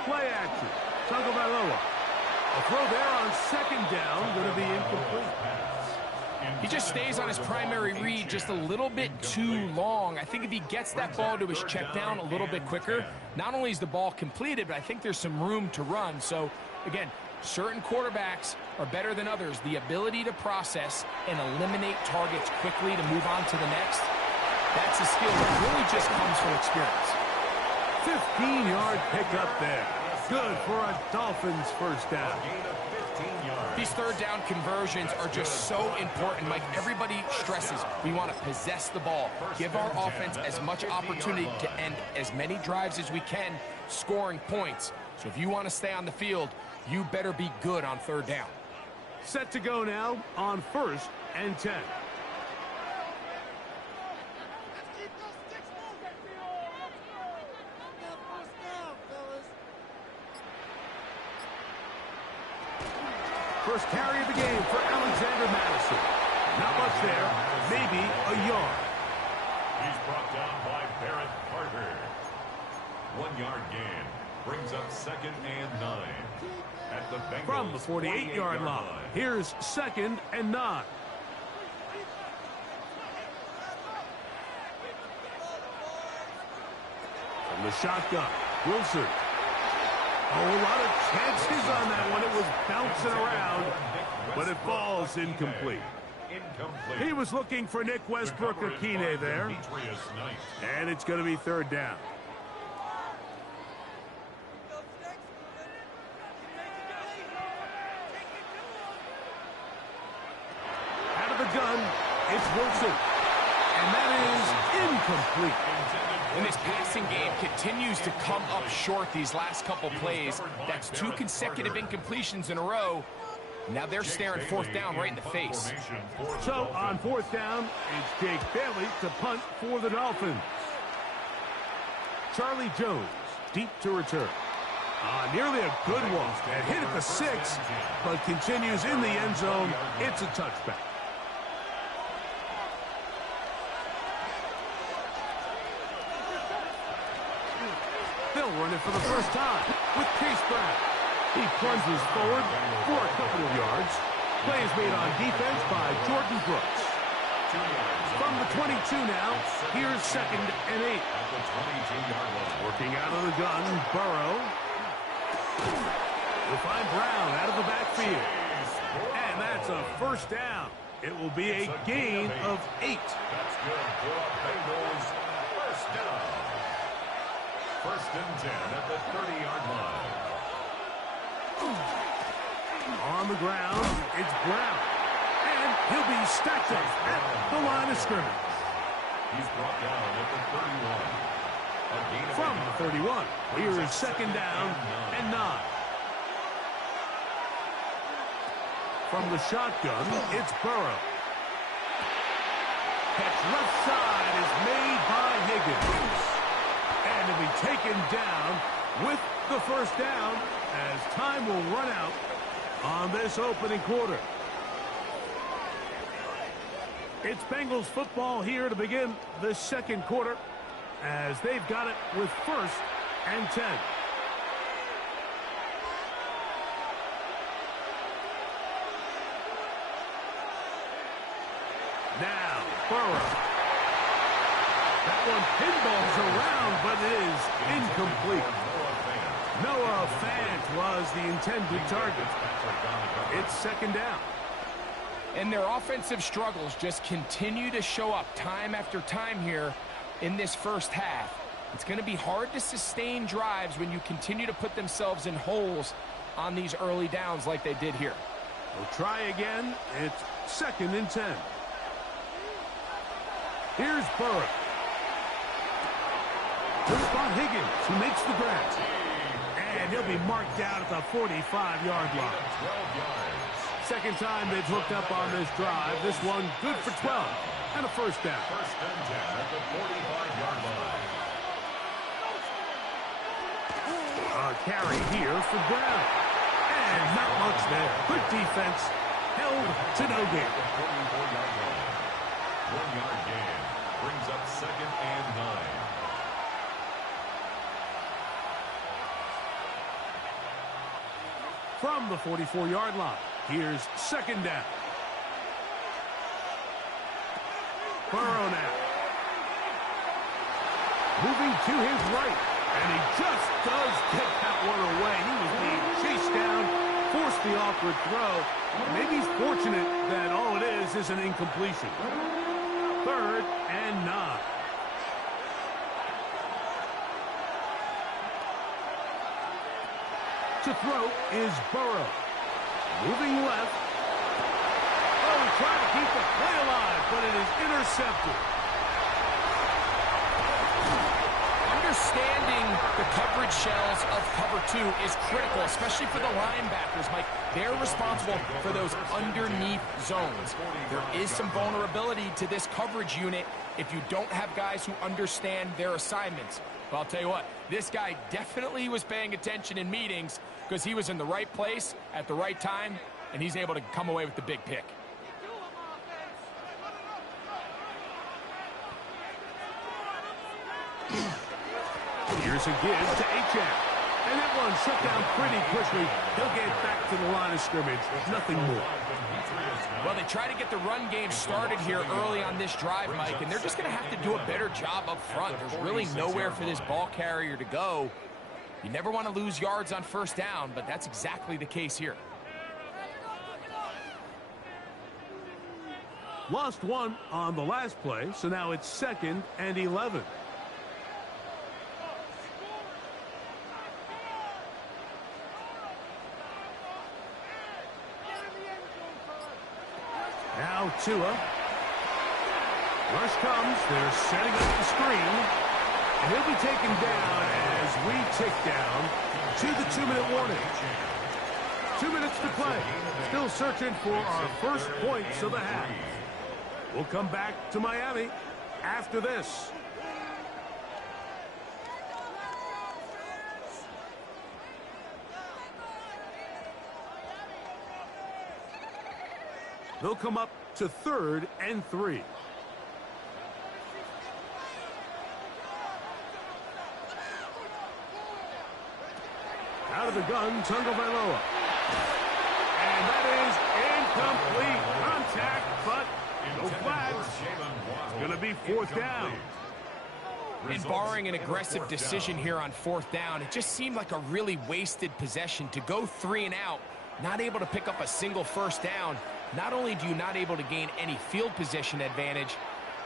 Play action. Tagovailoa. A throw there on second down, going to be incomplete. He just stays on his primary read just a little bit too long. I think if he gets that ball to his check down a little bit quicker, not only is the ball completed, but I think there's some room to run. So, again, certain quarterbacks are better than others. The ability to process and eliminate targets quickly to move on to the next, that's a skill that really just comes from experience. 15-yard pickup there. Good for a Dolphins first down. These third down conversions are just so important, Mike. Everybody stresses we want to possess the ball, give our offense as much opportunity to end as many drives as we can, scoring points. So if you want to stay on the field, you better be good on third down. Set to go now on first and 10. First carry of the game for Alexander Madison. Not much there, maybe a yard. He's brought down by Barrett Carter. 1 yard gain brings up second and 9 at the Bengals. From the 48-yard line, here's second and 9. From the shotgun, Wilson. Oh, a lot of chances on that one. It was bouncing around, but it falls incomplete. He was looking for Nick Westbrook-Akine there. And it's going to be third down. Out of the gun, it's Wilson. And that is incomplete. And this passing game continues to come up short these last couple plays. That's 2 consecutive incompletions in a row. Now they're staring fourth down right in the face. So on fourth down, it's Jake Bailey to punt for the Dolphins. Charlie Jones, deep to return. Nearly a good one. And hit at the 6, but continues in the end zone. It's a touchback. They'll run it for the first time with Case Brown. He plunges forward for a couple of yards. Play is made on defense by Jordan Brooks. From the 22 now, here's second and 8. Working out of the gun, Burrow. We'll find Brown out of the backfield. And that's a first down. It will be a gain of 8. That's good for a Bengals first down. First and 10 at the 30-yard line. On the ground, it's Brown. And he'll be stacked up at the line of scrimmage. He's brought down at the 31. From the 31, here is second down and 9. From the shotgun, it's Burrow. Catch left side is made by Higgins. And he'll be taken down with the first down as time will run out on this opening quarter. It's Bengals football here to begin the second quarter as they've got it with first and 10. Now, Burrow. That one pinballs around, but it is incomplete. Noah Fant was the intended target. It's second down. And their offensive struggles just continue to show up time after time here in this first half. It's going to be hard to sustain drives when you continue to put themselves in holes on these early downs like they did here. We'll try again. It's second and 10. Here's Burrow. To spot Higgins, who makes the grab. And he'll be marked out at the 45-yard line. 12 yards. Second time they've hooked up on this drive. This one good for 12 and a first down. First and 10 at the 45-yard line. A carry here for Brown. And not much there. Good defense. Held to no gain. 44-yard line. 1-yard gain. Brings up second and 9. From the 44-yard line, here's second down. Burrow now. Moving to his right. And he just does get that one away. He was being chased down, forced the awkward throw. Maybe he's fortunate that all it is an incompletion. Third and 9. To throw is Burrow. Moving left. Oh, he tried to keep the play alive, but it is intercepted. Understanding the coverage shells of cover 2 is critical, especially for the linebackers, Mike. They're responsible for those underneath zones. There is some vulnerability to this coverage unit if you don't have guys who understand their assignments. But I'll tell you what, this guy definitely was paying attention in meetings because he was in the right place at the right time, and he's able to come away with the big pick. Here's a give to H.M. And that one shut down pretty quickly. He'll get back to the line of scrimmage. Nothing more. Well, they try to get the run game started here early on this drive, Mike, and they're just going to have to do a better job up front. There's really nowhere for this ball carrier to go. You never want to lose yards on first down, but that's exactly the case here. Lost one on the last play, so now it's second and 11. Now Tua. Rush comes. They're setting up the screen. And he'll be taken down as we tick down to the 2-minute warning. 2 minutes to play. Still searching for our first points of the half. We'll come back to Miami after this. They'll come up to 3rd and 3. Out of the gun, Tagovailoa. And that is incomplete. Contact, but no flags. It's going to be 4th down. And barring an aggressive decision here on 4th down, it just seemed like a really wasted possession to go 3 and out, not able to pick up a single first down. not only do you not able to gain any field position advantage,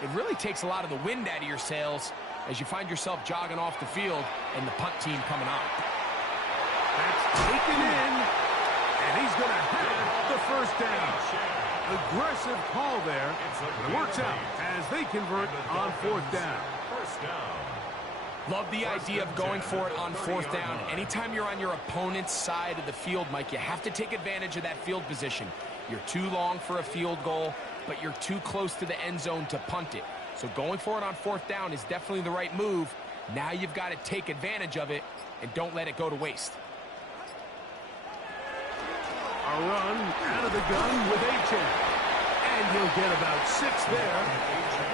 it really takes a lot of the wind out of your sails as you find yourself jogging off the field and the punt team coming on. That's taken in, and he's going to have the first down. Aggressive call there. It works out as they convert on fourth down. Love the idea of going for it on fourth down. Anytime you're on your opponent's side of the field, Mike, you have to take advantage of that field position. You're too long for a field goal, but you're too close to the end zone to punt it. So going for it on fourth down is definitely the right move. Now you've got to take advantage of it and don't let it go to waste. A run out of the gun with H.M. And he'll get about 6 there,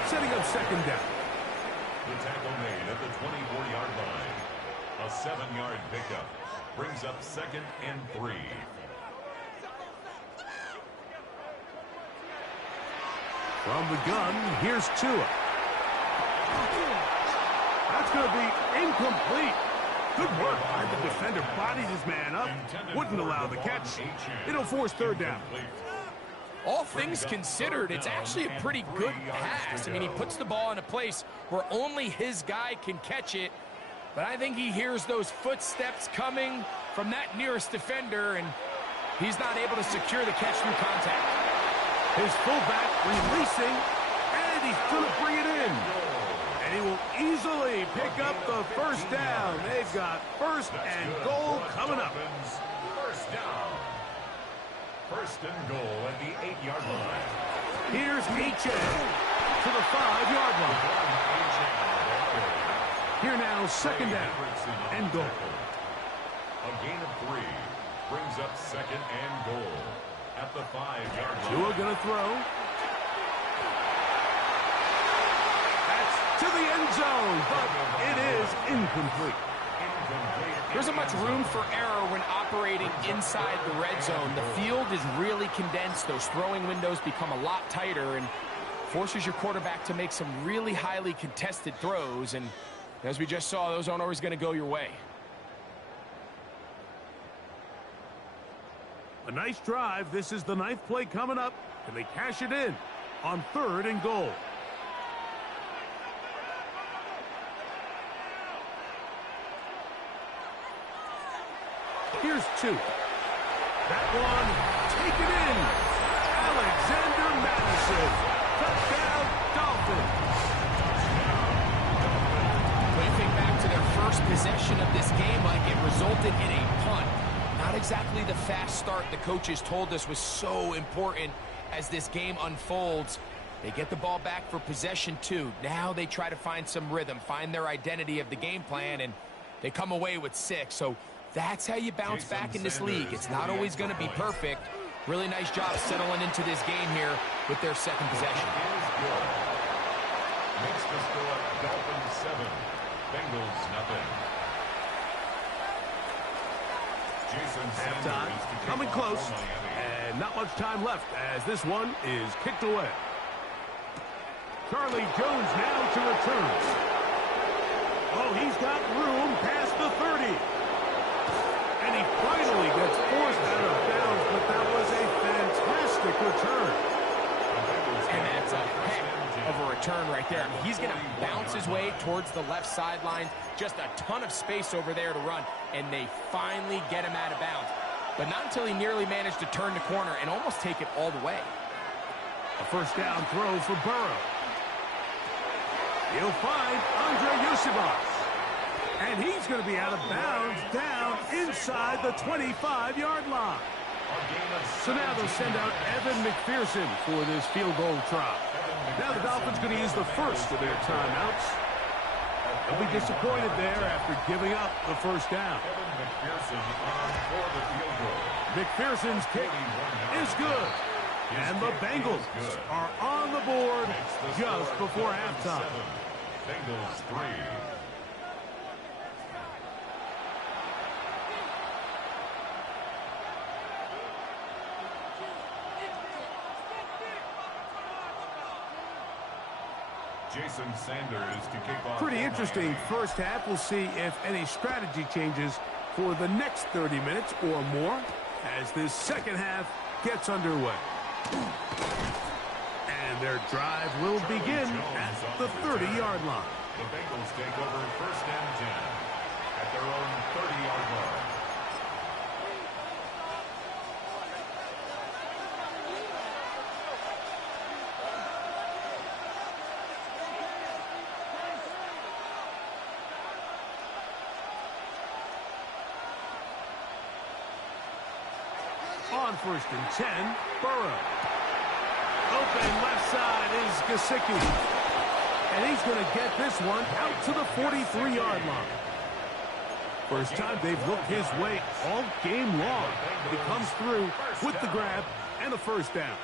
setting up second down. The tackle made at the 24-yard line. A 7-yard pickup brings up 2nd and 3. From the gun, here's Tua. That's going to be incomplete. Good work. The defender bodied his man up, wouldn't allow the catch. It'll force third down. All things considered, it's actually a pretty good pass. I mean, he puts the ball in a place where only his guy can catch it. But I think he hears those footsteps coming from that nearest defender, and he's not able to secure the catch through contact. His fullback releasing, and he's going to bring it in. And he will easily pick up the first down. They've got first and goal coming up. First down. First and goal at the 8-yard line. Here's H.M. to the 5-yard line. Here now, second down and goal. A gain of 3 brings up second and goal at the 5-yard line. Tua going to throw. That's to the end zone, but it is incomplete. There isn't much room for error when operating inside the red zone. The field is really condensed. Those throwing windows become a lot tighter and forces your quarterback to make some really highly contested throws. And as we just saw, those aren't always going to go your way. A nice drive. This is the 9th play coming up, and they cash it in on 3rd and goal. Here's 2. That one taken in. Alexander Madison. Touchdown, Dolphins. When you think back to their first possession of this game, Mike, it resulted in a punt. Not exactly the fast start the coaches told us was so important as this game unfolds. They get the ball back for possession 2. Now they try to find some rhythm, find their identity of the game plan, and they come away with 6. So that's how you bounce back in this league. It's not always going to be perfect. Really nice job settling into this game here with their second possession. Makes the score Dolphins 7, Bengals nothing. Halftime coming close, and not much time left as this one is kicked away. Charlie Jones now to return. Oh, he's got room past the 30. And he finally gets forced out of bounds, but that was a fantastic return. And that's a heck of a return right there. I mean, he's going to bounce his way towards the left sideline. Just a ton of space over there to run, and they finally get him out of bounds. But not until he nearly managed to turn the corner and almost take it all the way. A first down throw for Burrow. He'll find Andre Yusibas. And he's going to be out of bounds down inside the 25-yard line. So now they'll send out Evan McPherson for this field goal try. Now the Dolphins going to use the first of their timeouts. They'll be disappointed there after giving up the first down. McPherson's kick is good. And the Bengals are on the board just before halftime. Bengals 3. Jason Sanders to kick off. Pretty interesting first half. We'll see if any strategy changes for the next 30 minutes or more as this second half gets underway. And their drive will begin at the 30-yard line. The Bengals take over 1st and 10 at their own 30-yard line. On 1st and 10, Burrow. Open left side is Gesicki. And he's going to get this one out to the 43-yard line. First time they've looked his way all game long. He comes through with the grab and a first down.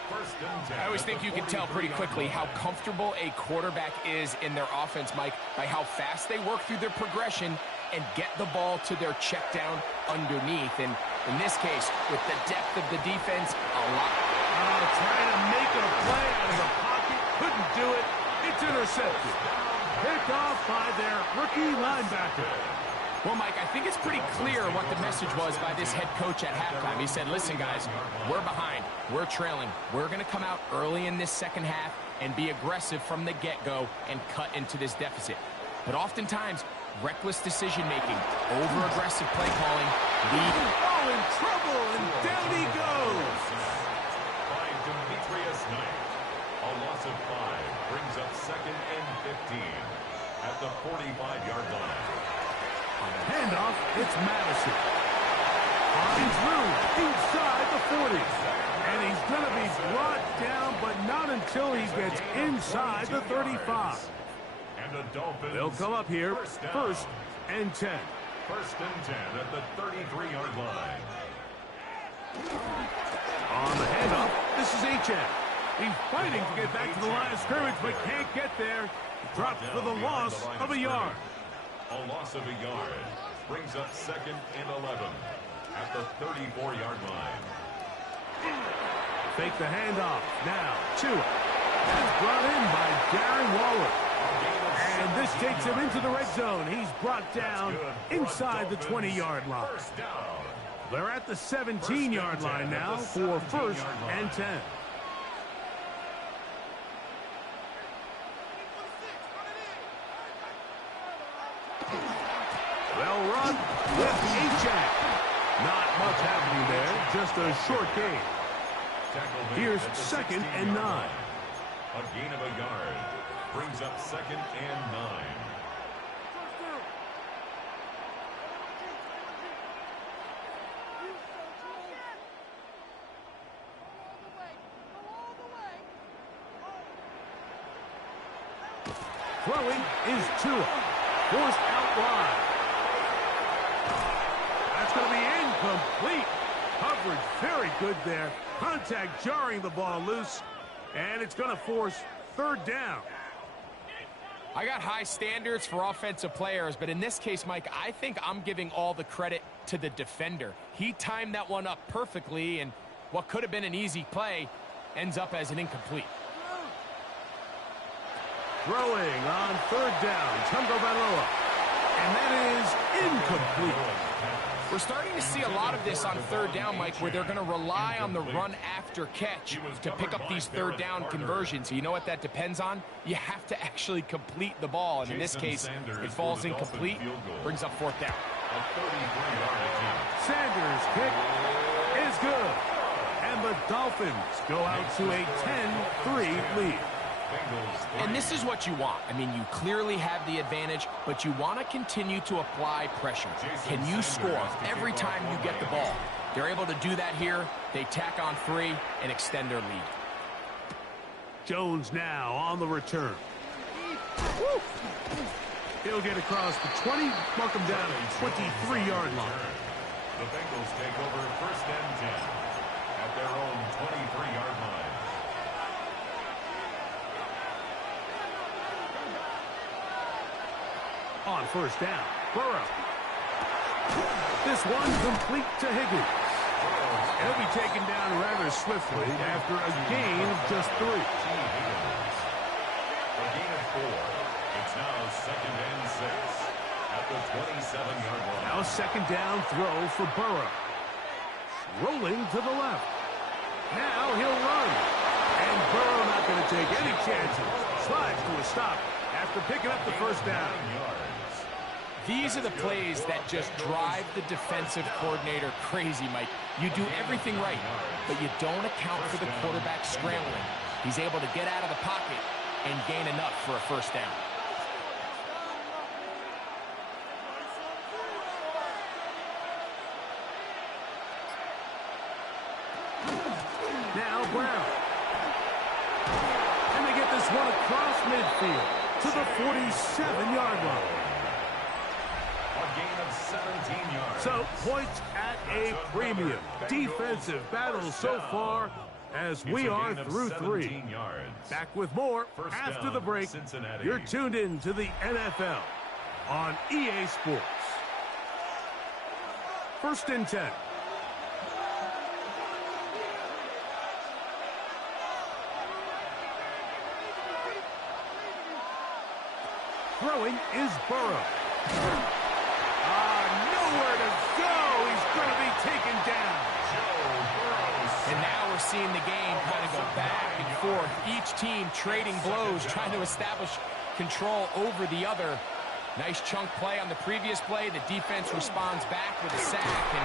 I always think you can tell pretty quickly how comfortable a quarterback is in their offense, Mike, by how fast they work through their progression and get the ball to their check down underneath. And in this case, with the depth of the defense, a lot. Trying to make a play out of the pocket. Couldn't do it. It's intercepted. Picked off by their rookie linebacker. Well, Mike, I think it's pretty clear what the message was by this head coach at halftime. He said, listen, guys, we're behind. We're trailing. We're going to come out early in this second half and be aggressive from the get-go and cut into this deficit. But oftentimes, reckless decision-making, over-aggressive play calling, lead. Oh, in trouble, and down he goes. By Demetrius Knight. A loss of 5 brings up 2nd and 15 at the 45-yard line. On the handoff, it's Madison. Finds room inside the 40. And he's going to be brought down, but not until he gets inside the 35. And the Dolphins. They'll come up here, 1st and 10. 1st and 10 at the 33-yard line. On the handoff, this is H.M. He's fighting to get back to the line of scrimmage, but can't get there. Dropped for the loss of a yard. A loss of a yard brings up 2nd and 11 at the 34-yard line. Fake the handoff. Now, Tua. That's brought in by Darren Waller. And this takes him into the red zone. He's brought down inside the 20-yard line. They're at the 17-yard line now for 1st and 10. They'll run with H.A. Not much happening there, just a short gain. Here's 2nd and 9. A gain of a yard brings up 2nd and 9. Throwing is Tua. Forced out wide. That's going to be incomplete. Coverage very good there. Contact jarring the ball loose. And it's going to force 3rd down. I got high standards for offensive players, but in this case, Mike, I think I'm giving all the credit to the defender. He timed that one up perfectly, and what could have been an easy play ends up as an incomplete. Throwing on 3rd down, Tungo Bailoa. And that is incomplete. We're starting to see a lot of this on 3rd down, Mike, where they're going to rely on the run after catch to pick up these 3rd down conversions. So you know what that depends on? You have to actually complete the ball. And in this case, it falls incomplete, brings up 4th down. Sanders' kick is good. And the Dolphins go out to a 10-3 lead. And this is what you want. I mean, you clearly have the advantage, but you want to continue to apply pressure. Can you score every time you get the ball? They're able to do that here. They tack on 3 and extend their lead. Jones now on the return. Woo! He'll get across the 20, mark him down at the 23-yard line. The Bengals take over 1st and 10 at their own 23-yard line. On 1st down, Burrow. This one complete to Higgins. He'll be taken down rather swiftly after a gain of just 3. A gain of 4. It's now 2nd and 6 at the 27-yard line. Now 2nd down throw for Burrow. Rolling to the left. Now he'll run. And Burrow not going to take any chances. Slides to a stop after picking up the first down. These are the plays that just drive the defensive coordinator crazy, Mike. You do everything right, but you don't account for the quarterback scrambling. He's able to get out of the pocket and gain enough for a first down. Now Brown. And they get this one across midfield to the 47-yard line. A gain of 17 yards. So, points at a premium. Defensive battle so far as we are through 3. Back with more after the break. You're tuned in to the NFL on EA Sports. 1st and 10. Throwing is Burrow. Nowhere to go. He's going to be taken down. And now we're seeing the game kind of go back and forth. Each team trading blows, trying to establish control over the other. Nice chunk play on the previous play. The defense responds back with a sack. And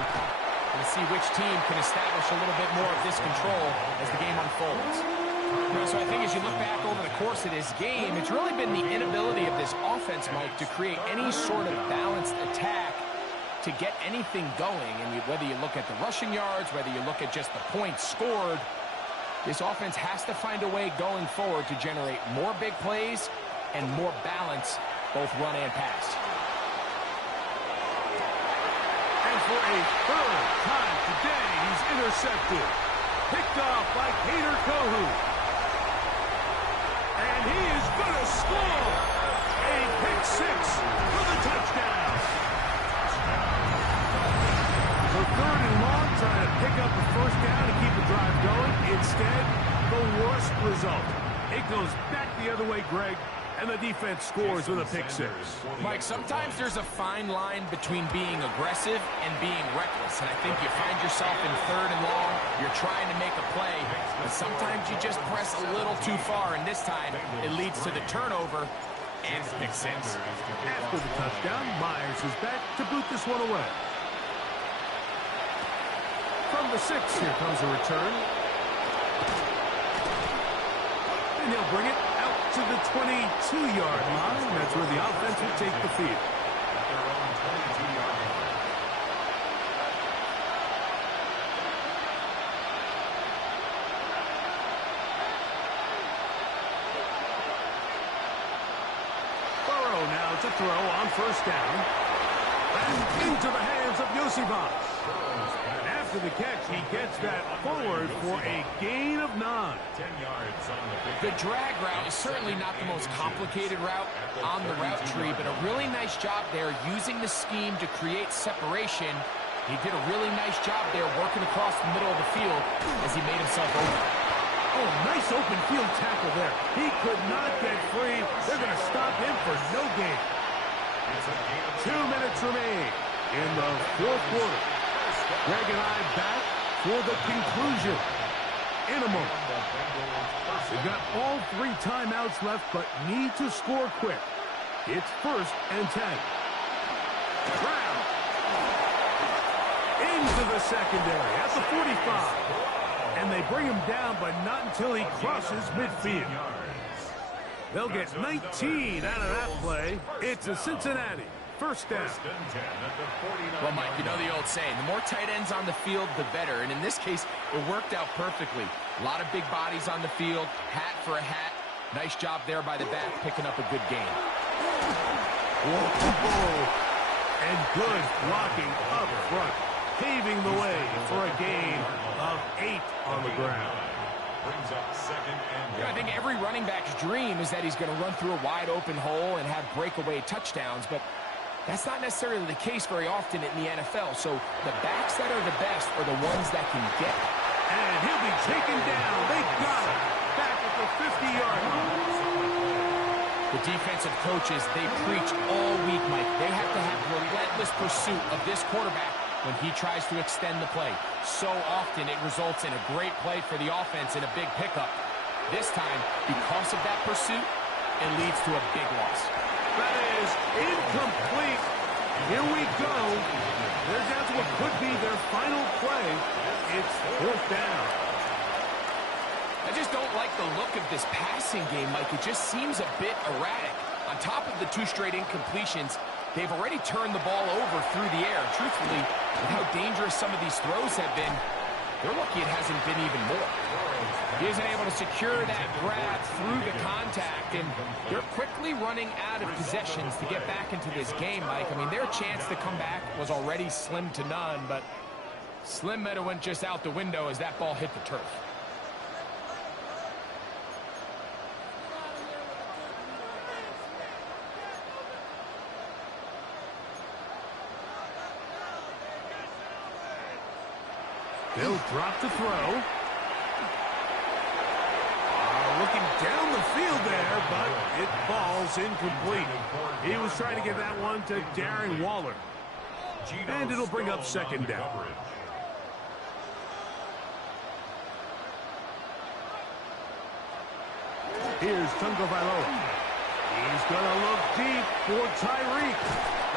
we'll see which team can establish a little bit more of this control as the game unfolds. So I think as you look back over the course of this game, it's really been the inability of this offense, Mike, to create any sort of balanced attack to get anything going. And whether you look at the rushing yards, whether you look at just the points scored, this offense has to find a way going forward to generate more big plays and more balance, both run and pass. And for a 3rd time today, he's intercepted. Picked off by Cater Kohu. And he is going to score a pick 6 for the touchdown. For 3rd and long, trying to pick up the first down to keep the drive going. Instead, the worst result. It goes back the other way, Greg, and the defense scores with a pick 6. Mike, sometimes there's a fine line between being aggressive and being reckless. And I think you find yourself in 3rd and long, you're trying to make a play, but sometimes you just press a little too far, and this time it leads to the turnover and pick 6. After the touchdown, Myers is back to boot this one away. From the 6, here comes a return. And he'll bring it out to the 22-yard line. That's where the offense will take the field. Burrow now to throw on 1st down. And into the hands of Yosivas. And after the catch, he gets that forward for a gain of 9. 10 yards on the drag route is certainly not the most complicated route on the route tree, but a really nice job there using the scheme to create separation. He did a really nice job there working across the middle of the field as he made himself open. Oh, nice open field tackle there. He could not get free. They're going to stop him for no gain. 2 minutes remain in the 4th quarter. Greg and I back for the conclusion in a moment. We've got all 3 timeouts left, but need to score quick. It's 1st and 10. Brown into the secondary at the 45. And they bring him down, but not until he crosses midfield. They'll get 19 out of that play. It's a Cincinnati 1st down. Well, Mike, you know the old saying, the more tight ends on the field, the better. And in this case, it worked out perfectly. A lot of big bodies on the field, hat for a hat. Nice job there by the back, picking up a good gain. Whoa. And good blocking up front, paving the way for a gain of 8 on the ground. Brings up 2nd and 1. I think every running back's dream is that he's going to run through a wide open hole and have breakaway touchdowns, but that's not necessarily the case very often in the NFL. So the backs that are the best are the ones that can get it. And he'll be taken down. They got him back at the 50-yard line. The defensive coaches, they preach all week, Mike. They have to have relentless pursuit of this quarterback when he tries to extend the play. So often it results in a great play for the offense and a big pickup. This time, because of that pursuit, it leads to a big loss. That is incomplete. Here we go. They're down to what could be their final play. It's 4th down. I just don't like the look of this passing game, Mike. It just seems a bit erratic. On top of the 2 straight incompletions, they've already turned the ball over through the air. Truthfully, with how dangerous some of these throws have been, they're lucky it hasn't been even more. He isn't able to secure that grab through the contact, and they're quickly running out of possessions to get back into this game, Mike. I mean, their chance to come back was already slim to none, but slim might have went just out the window as that ball hit the turf. They'll drop the throw. Looking down the field there, but it falls incomplete. He was trying to get that one to Darren Waller. And it'll bring up 2nd down. Here's Tungo Vailoa. He's going to look deep for Tyreek.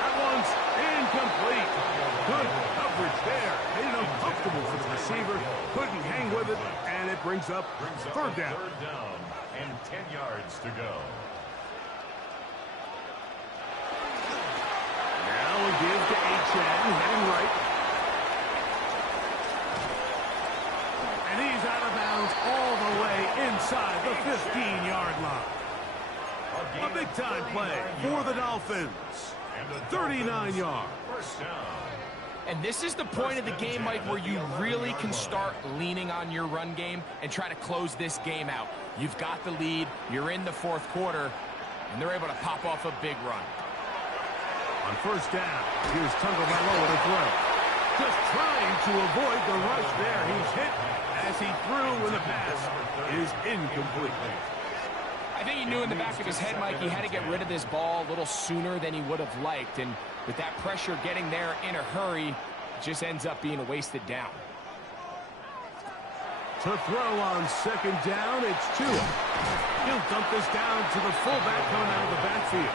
That one's incomplete. Good coverage there. Made it uncomfortable for the receiver. Couldn't hang with it, and it brings up 3rd down. 3rd down and 10 yards to go. Now we give to Achane, heading right. And he's out of bounds all the way inside the 15-yard line. A big-time play for the Dolphins. 39 yards. 1st down. And this is the point of the game, Mike, where you really can start leaning on your run game and try to close this game out. You've got the lead, you're in the 4th quarter, and they're able to pop off a big run. On 1st down, here's Tungo Vailoa to throw. Just trying to avoid the rush there. He's hit as he threw when the pass is incomplete. I think he knew in the back of his head, Mike, he had to get rid of this ball a little sooner than he would have liked. And with that pressure getting there in a hurry, it just ends up being a wasted down. To throw on 2nd down, it's Tua. He'll dump this down to the fullback coming out of the backfield.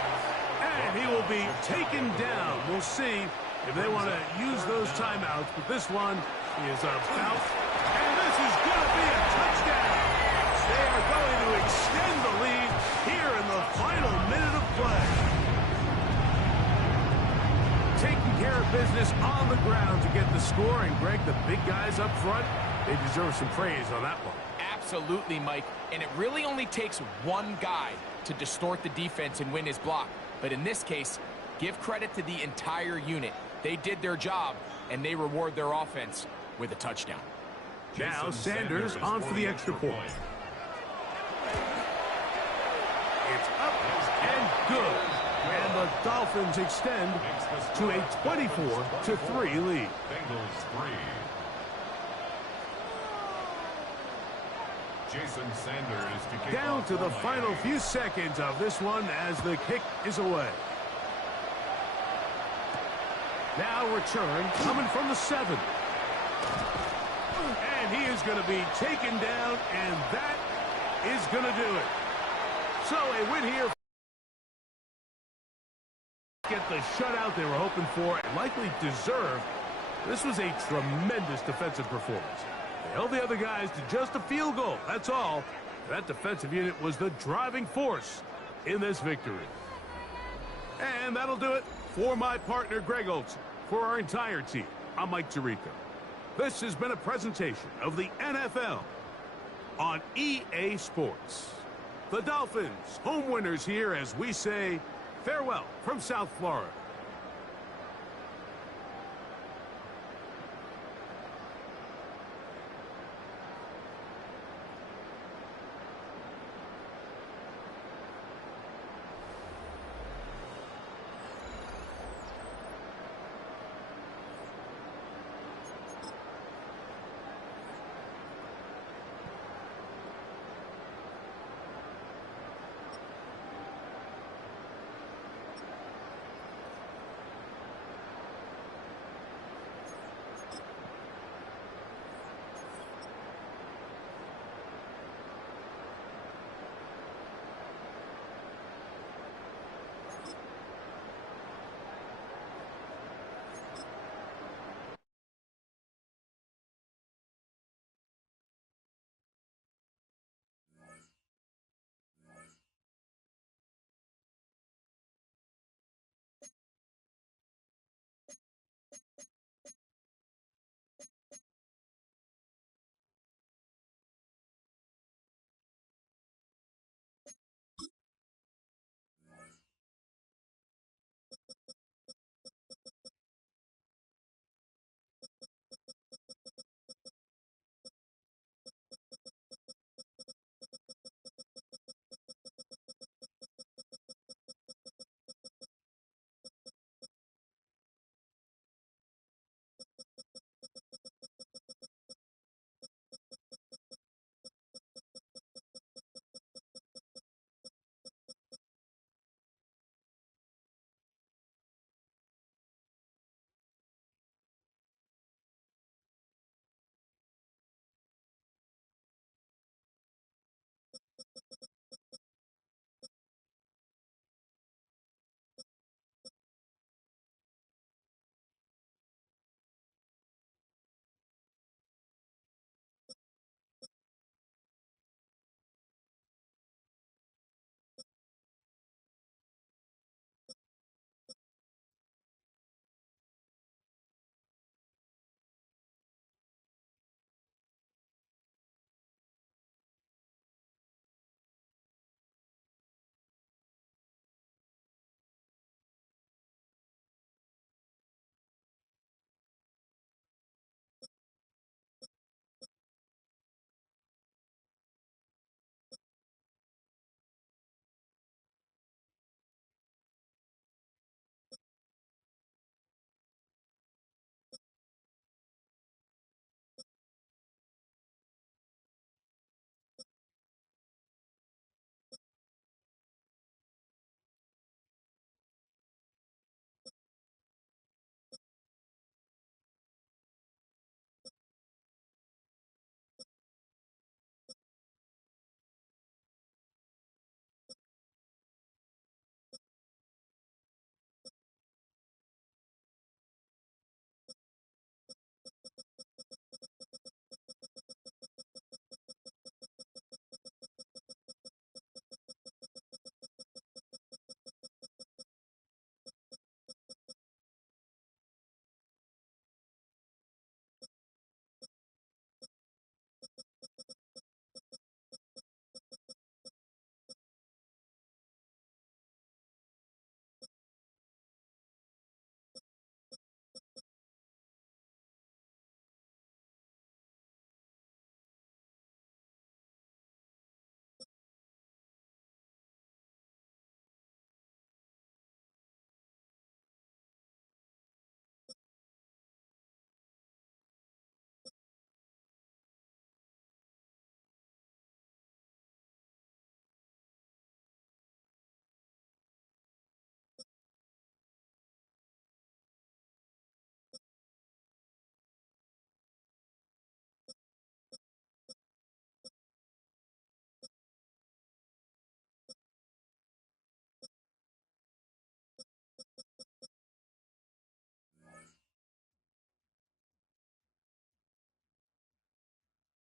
And he will be taken down. We'll see if they want to use those timeouts. But this one is about. And this is going to be a touchdown. They are going to extend the lead here in the final minute of play. Taking care of business on the ground to get the score. And, Greg, the big guys up front, they deserve some praise on that one. Absolutely, Mike. And it really only takes one guy to distort the defense and win his block. But in this case, give credit to the entire unit. They did their job, and they reward their offense with a touchdown. Now Sanders on for the extra point. It's up and good. And the Dolphins extend to a 24-3 lead. Bengals 3. Jason Sanders to kick Down off to the Miami. final few seconds of this one as the kick is away. Now return coming from the 7. And he is going to be taken down, and that is going to do it. So a win here. Get the shutout they were hoping for and likely deserved. This was a tremendous defensive performance. They held the other guys to just a field goal. That's all. That defensive unit was the driving force in this victory. And that'll do it for my partner, Greg Olson. For our entire team, I'm Mike Tirico. This has been a presentation of the NFL on EA Sports. The Dolphins, home winners here as we say farewell from South Florida.